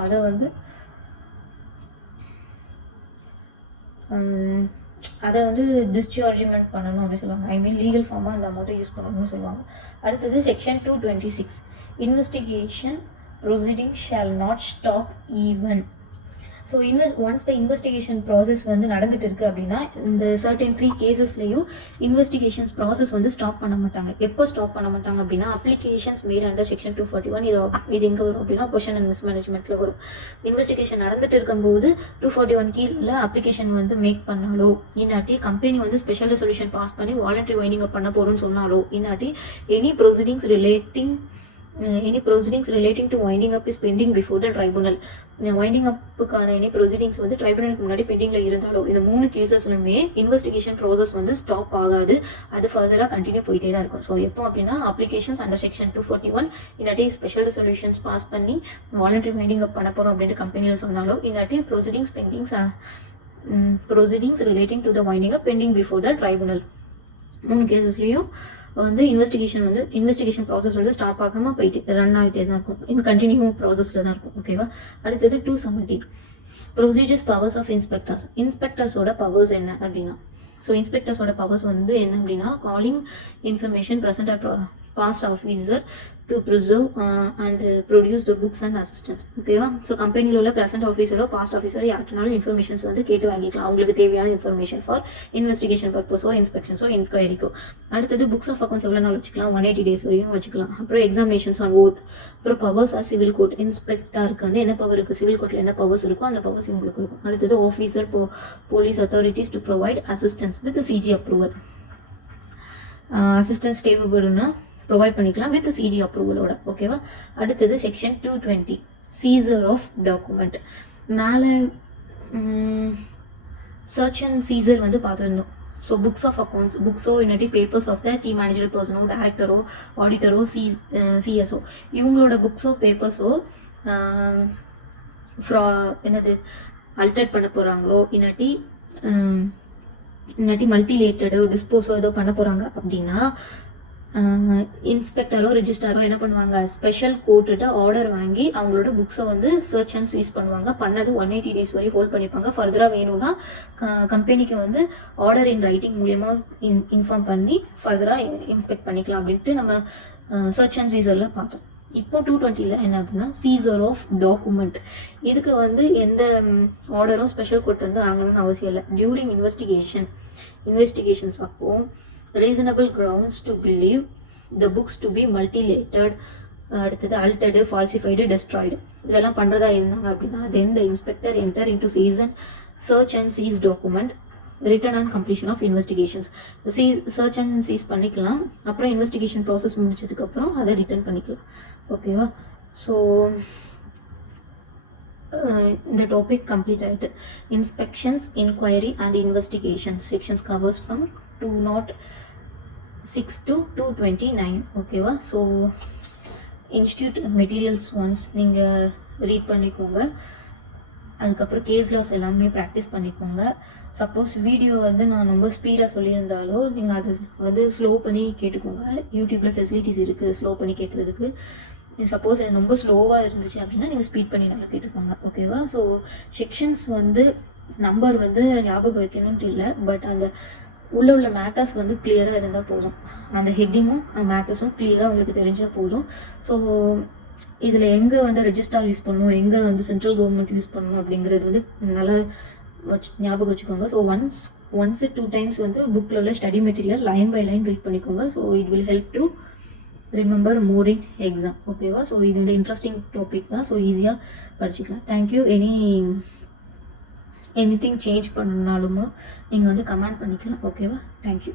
அதை வந்து டிஸ்சார்ஜ்மெண்ட் பண்ணணும் அப்படின்னு சொல்லுவாங்க. ஐ மீன் லீகல் ஃபார்மாக அந்த அமௌண்ட்டை யூஸ் பண்ணணும்னு சொல்லுவாங்க. அடுத்தது section 226 investigation proceeding shall not stop even. So once the investigation process வந்து நடந்துட்டு இருக்கு அப்படின்னா இந்த சர்டன் 3 கேசஸ்லையும் இன்வெஸ்டிகேஷன்ஸ் ப்ராசஸ் வந்து ஸ்டாப் பண்ண மாட்டாங்க. எப்போ ஸ்டாப் பண்ண மாட்டாங்க அப்படின்னா அப்ளிகேஷன்ஸ் மேட் அண்டர் செக்ஷன் 241 இது எங்கே வரும் அப்படின்னா பொசிஷன் அண்ட் மிஸ்மேனேஜ்மெண்ட்டில் வரும். இன்வெஸ்டிகேஷன் நடந்துட்டு இருக்கும்போது 241 கீழே அப்ளிகேஷன் வந்து மேக் பண்ணாலோ, இன்னாட்டி கம்பெனி வந்து ஸ்பெஷல் ரெசல்யூஷன் பாஸ் பண்ணி வாலண்டரி வைண்டிங் அப் பண்ண போகிறோன்னு சொன்னாலோ, இன்னாட்டி any proceedings relating to winding up is pending before the tribunal. Winding அப்புக்கான எனி ப்ரொசீடிங்ஸ் வந்து ட்ரைபுனலுக்கு முன்னாடி பெண்டிங்கில் இருந்தாலோ இந்த 3 கேசஸ்லுமே இன்வெஸ்டிகேஷன் ப்ராசஸ் வந்து ஸ்டாப் ஆகாது, அது ஃபர்தராக கண்டினியூ போயிட்டே தான் இருக்கும். ஸோ எப்போ அப்படின்னா அப்ளிகேஷன்ஸ் அண்டர் செக்ஷன் 241 இல்லாட்டி ஸ்பெஷல் ரெசல்யூஷன்ஸ் பாஸ் பண்ணி வாலண்டரி வைண்டிங் அப் பண்ண போகிறோம் அப்படின்ட்டு கம்பெனியில் சொன்னாலோ, இல்லாட்டி proceedings relating to the winding up bending before the tribunal 3 கேசஸ்லையும் வந்து இன்வெஸ்டிகேஷன் ப்ராசஸ் வந்து ஸ்டாப் ஆகாமல் போயிட்டு ரன் ஆகிட்டே தான் இருக்கும், கண்டினியூ ப்ராசஸில் தான் இருக்கும். ஓகேவா. அடுத்தது 270 ப்ரொசீஜர்ஸ் பவர்ஸ் ஆஃப் இன்ஸ்பெக்டர்ஸோட பவர்ஸ் என்ன அப்படின்னா, ஸோ இன்ஸ்பெக்டர்ஸோட பவர்ஸ் வந்து என்ன அப்படின்னா calling information present at past officer to preserve and produce the books and assistance. ஓகேவா. ஸோ கம்பெனியில் உள்ள ப்ரெசென்ட் ஆஃபீஸரோ பாஸ்ட் ஆஃபீஸரோ யார்கிட்டனாலும் இன்ஃபர்மேஷன்ஸ் வந்து கேட்டு வாங்கிக்கலாம், அவங்களுக்கு தேவையான இன்ஃபர்மேஷன் ஃபார் இன்வெஸ்டிகேஷன் பர்பஸோ இன்ஸ்பெக்ஷன்ஸோ என்கொயரிக்கோ. அடுத்தது புக்ஸ் ஆஃப் அக்கௌண்ட்ஸ் எவ்வளோ நாள் வச்சுக்கலாம், 180 days வரையும் வச்சுக்கலாம். அப்புறம் எக்ஸாமினேஷன்ஸ் ஆன் ஓத். அப்புறம் பவர்ஸ் ஆர் சிவில் கோர்ட். இன்ஸ்பெக்டருக்கு வந்து என்ன பவர் இருக்குது, சிவில் கோர்ட்டில் என்ன பவர்ஸ் இருக்கோ அந்த பவர்ஸ் இவங்களுக்கு இருக்கும். அடுத்தது officer police authorities to provide assistance with CG approval. Assistance தேவைப்படுன்னா ப்ரொவைட் பண்ணிக்கலாம் வித் சிஜி அப்ரூவலோட. ஓகேவா. அடுத்தது செக்ஷன் 220 சீசர் ஆஃப் டாக்குமெண்ட். மேலே சர்ச் அண்ட் சீசர் வந்து பார்த்துருந்தோம். ஸோ புக்ஸ் ஆஃப் அக்கௌண்ட்ஸ், புக்ஸோ இல்லாட்டி papers of the key manager பர்சனோ டேரக்டரோ ஆடிட்டரோ சிஎஸ்ஓ இவங்களோட புக்ஸோ பேப்பர்ஸோ அல்டர் பண்ண போகிறாங்களோ இல்லாட்டி மல்டிலேட்டடோ டிஸ்போஸோ ஏதோ பண்ண போகிறாங்க அப்படின்னா இன்ஸ்பெக்டரோ ரெஜிஸ்டாரோ என்ன பண்ணுவாங்க, ஸ்பெஷல் கோர்ட்டுகிட்ட ஆர்டர் வாங்கி அவங்களோட புக்ஸை வந்து சர்ச் அண்ட் சீஸ் பண்ணுவாங்க. பண்ணது 180 days வரை ஹோல்ட் பண்ணிப்பாங்க. ஃபர்தராக வேணும்னா கம்பெனிக்கு வந்து ஆர்டர் இன் ரைட்டிங் மூலியமாக இன்ஃபார்ம் பண்ணி ஃபர்தராக இன்ஸ்பெக்ட் பண்ணிக்கலாம் அப்படின்ட்டு நம்ம சர்ச் அண்ட் சீசரில் பார்த்தோம். இப்போ 220 என்ன அப்படின்னா சீசர் ஆஃப் டாக்குமெண்ட். இதுக்கு வந்து எந்த ஆர்டரும் ஸ்பெஷல் கோர்ட் வந்து வாங்கணும்னு அவசியம் இல்லை. டியூரிங் இன்வெஸ்டிகேஷன்ஸ் அப்போ reasonable grounds to believe the books to be multilated, அடுத்தது altered, falsified, destroyed இதெல்லாம் பண்ணுறதா இருந்தாங்க அப்படின்னா then the inspector enter into search and seize document written on completion of investigations. search and seize பண்ணிக்கலாம், அப்புறம் investigation process முடிச்சதுக்கப்புறம் அதை return பண்ணிக்கலாம். ஓகேவா. ஸோ இந்த டாபிக் கம்ப்ளீட் ஆகிட்டு. Inspections, inquiry and investigation sections covers from 206 to 229. ஓகேவா. So institute materials once நீங்கள் ரீட் பண்ணிக்கோங்க. அதுக்கப்புறம் கேஸ் லாஸ் எல்லாமே ப்ராக்டிஸ் பண்ணிக்கோங்க. சப்போஸ் வீடியோ வந்து நான் ரொம்ப ஸ்பீடாக சொல்லியிருந்தாலோ நீங்கள் அது வந்து ஸ்லோ பண்ணி கேட்டுக்கோங்க. யூடியூப்பில் ஃபெசிலிட்டிஸ் இருக்குது ஸ்லோ பண்ணி கேட்குறதுக்கு. சப்போஸ் அது ரொம்ப ஸ்லோவாக இருந்துச்சு அப்படின்னா நீங்கள் ஸ்பீட் பண்ணி நல்லா கேட்டுக்கோங்க. ஓகேவா. ஸோ செக்ஷன்ஸ் வந்து நம்பர் வந்து ஞாபகம் வைக்கணும்ட்டு இல்லை, பட் அந்த உள்ள மேட்டர்ஸ் வந்து கிளியராக இருந்தால் போதும். அந்த ஹெட்டிங்கும் மேட்டர்ஸும் கிளியராக உங்களுக்கு தெரிஞ்சால் போதும். ஸோ இதில் எங்கே வந்து ரெஜிஸ்டார் யூஸ் பண்ணணும், எங்கே வந்து சென்ட்ரல் கவர்மெண்ட் யூஸ் பண்ணணும் அப்படிங்கிறது வந்து நல்லா ஞாபகம் வச்சுக்கோங்க. ஸோ ஒன்ஸ் 2 times வந்து புக்கில் உள்ள study material line by line read பண்ணிக்கோங்க. So it will help to remember more in exam. ஓகேவா? ஸோ இது வந்து இன்ட்ரெஸ்டிங் டாபிக் தான். ஸோ ஈஸியாக படிச்சுக்கலாம். தேங்க்யூ. எனிதிங் சேஞ்ச் பண்ணணுனாலுமோ நீங்கள் வந்து கமெண்ட் பண்ணிக்கலாம். ஓகேவா? தேங்க்யூ.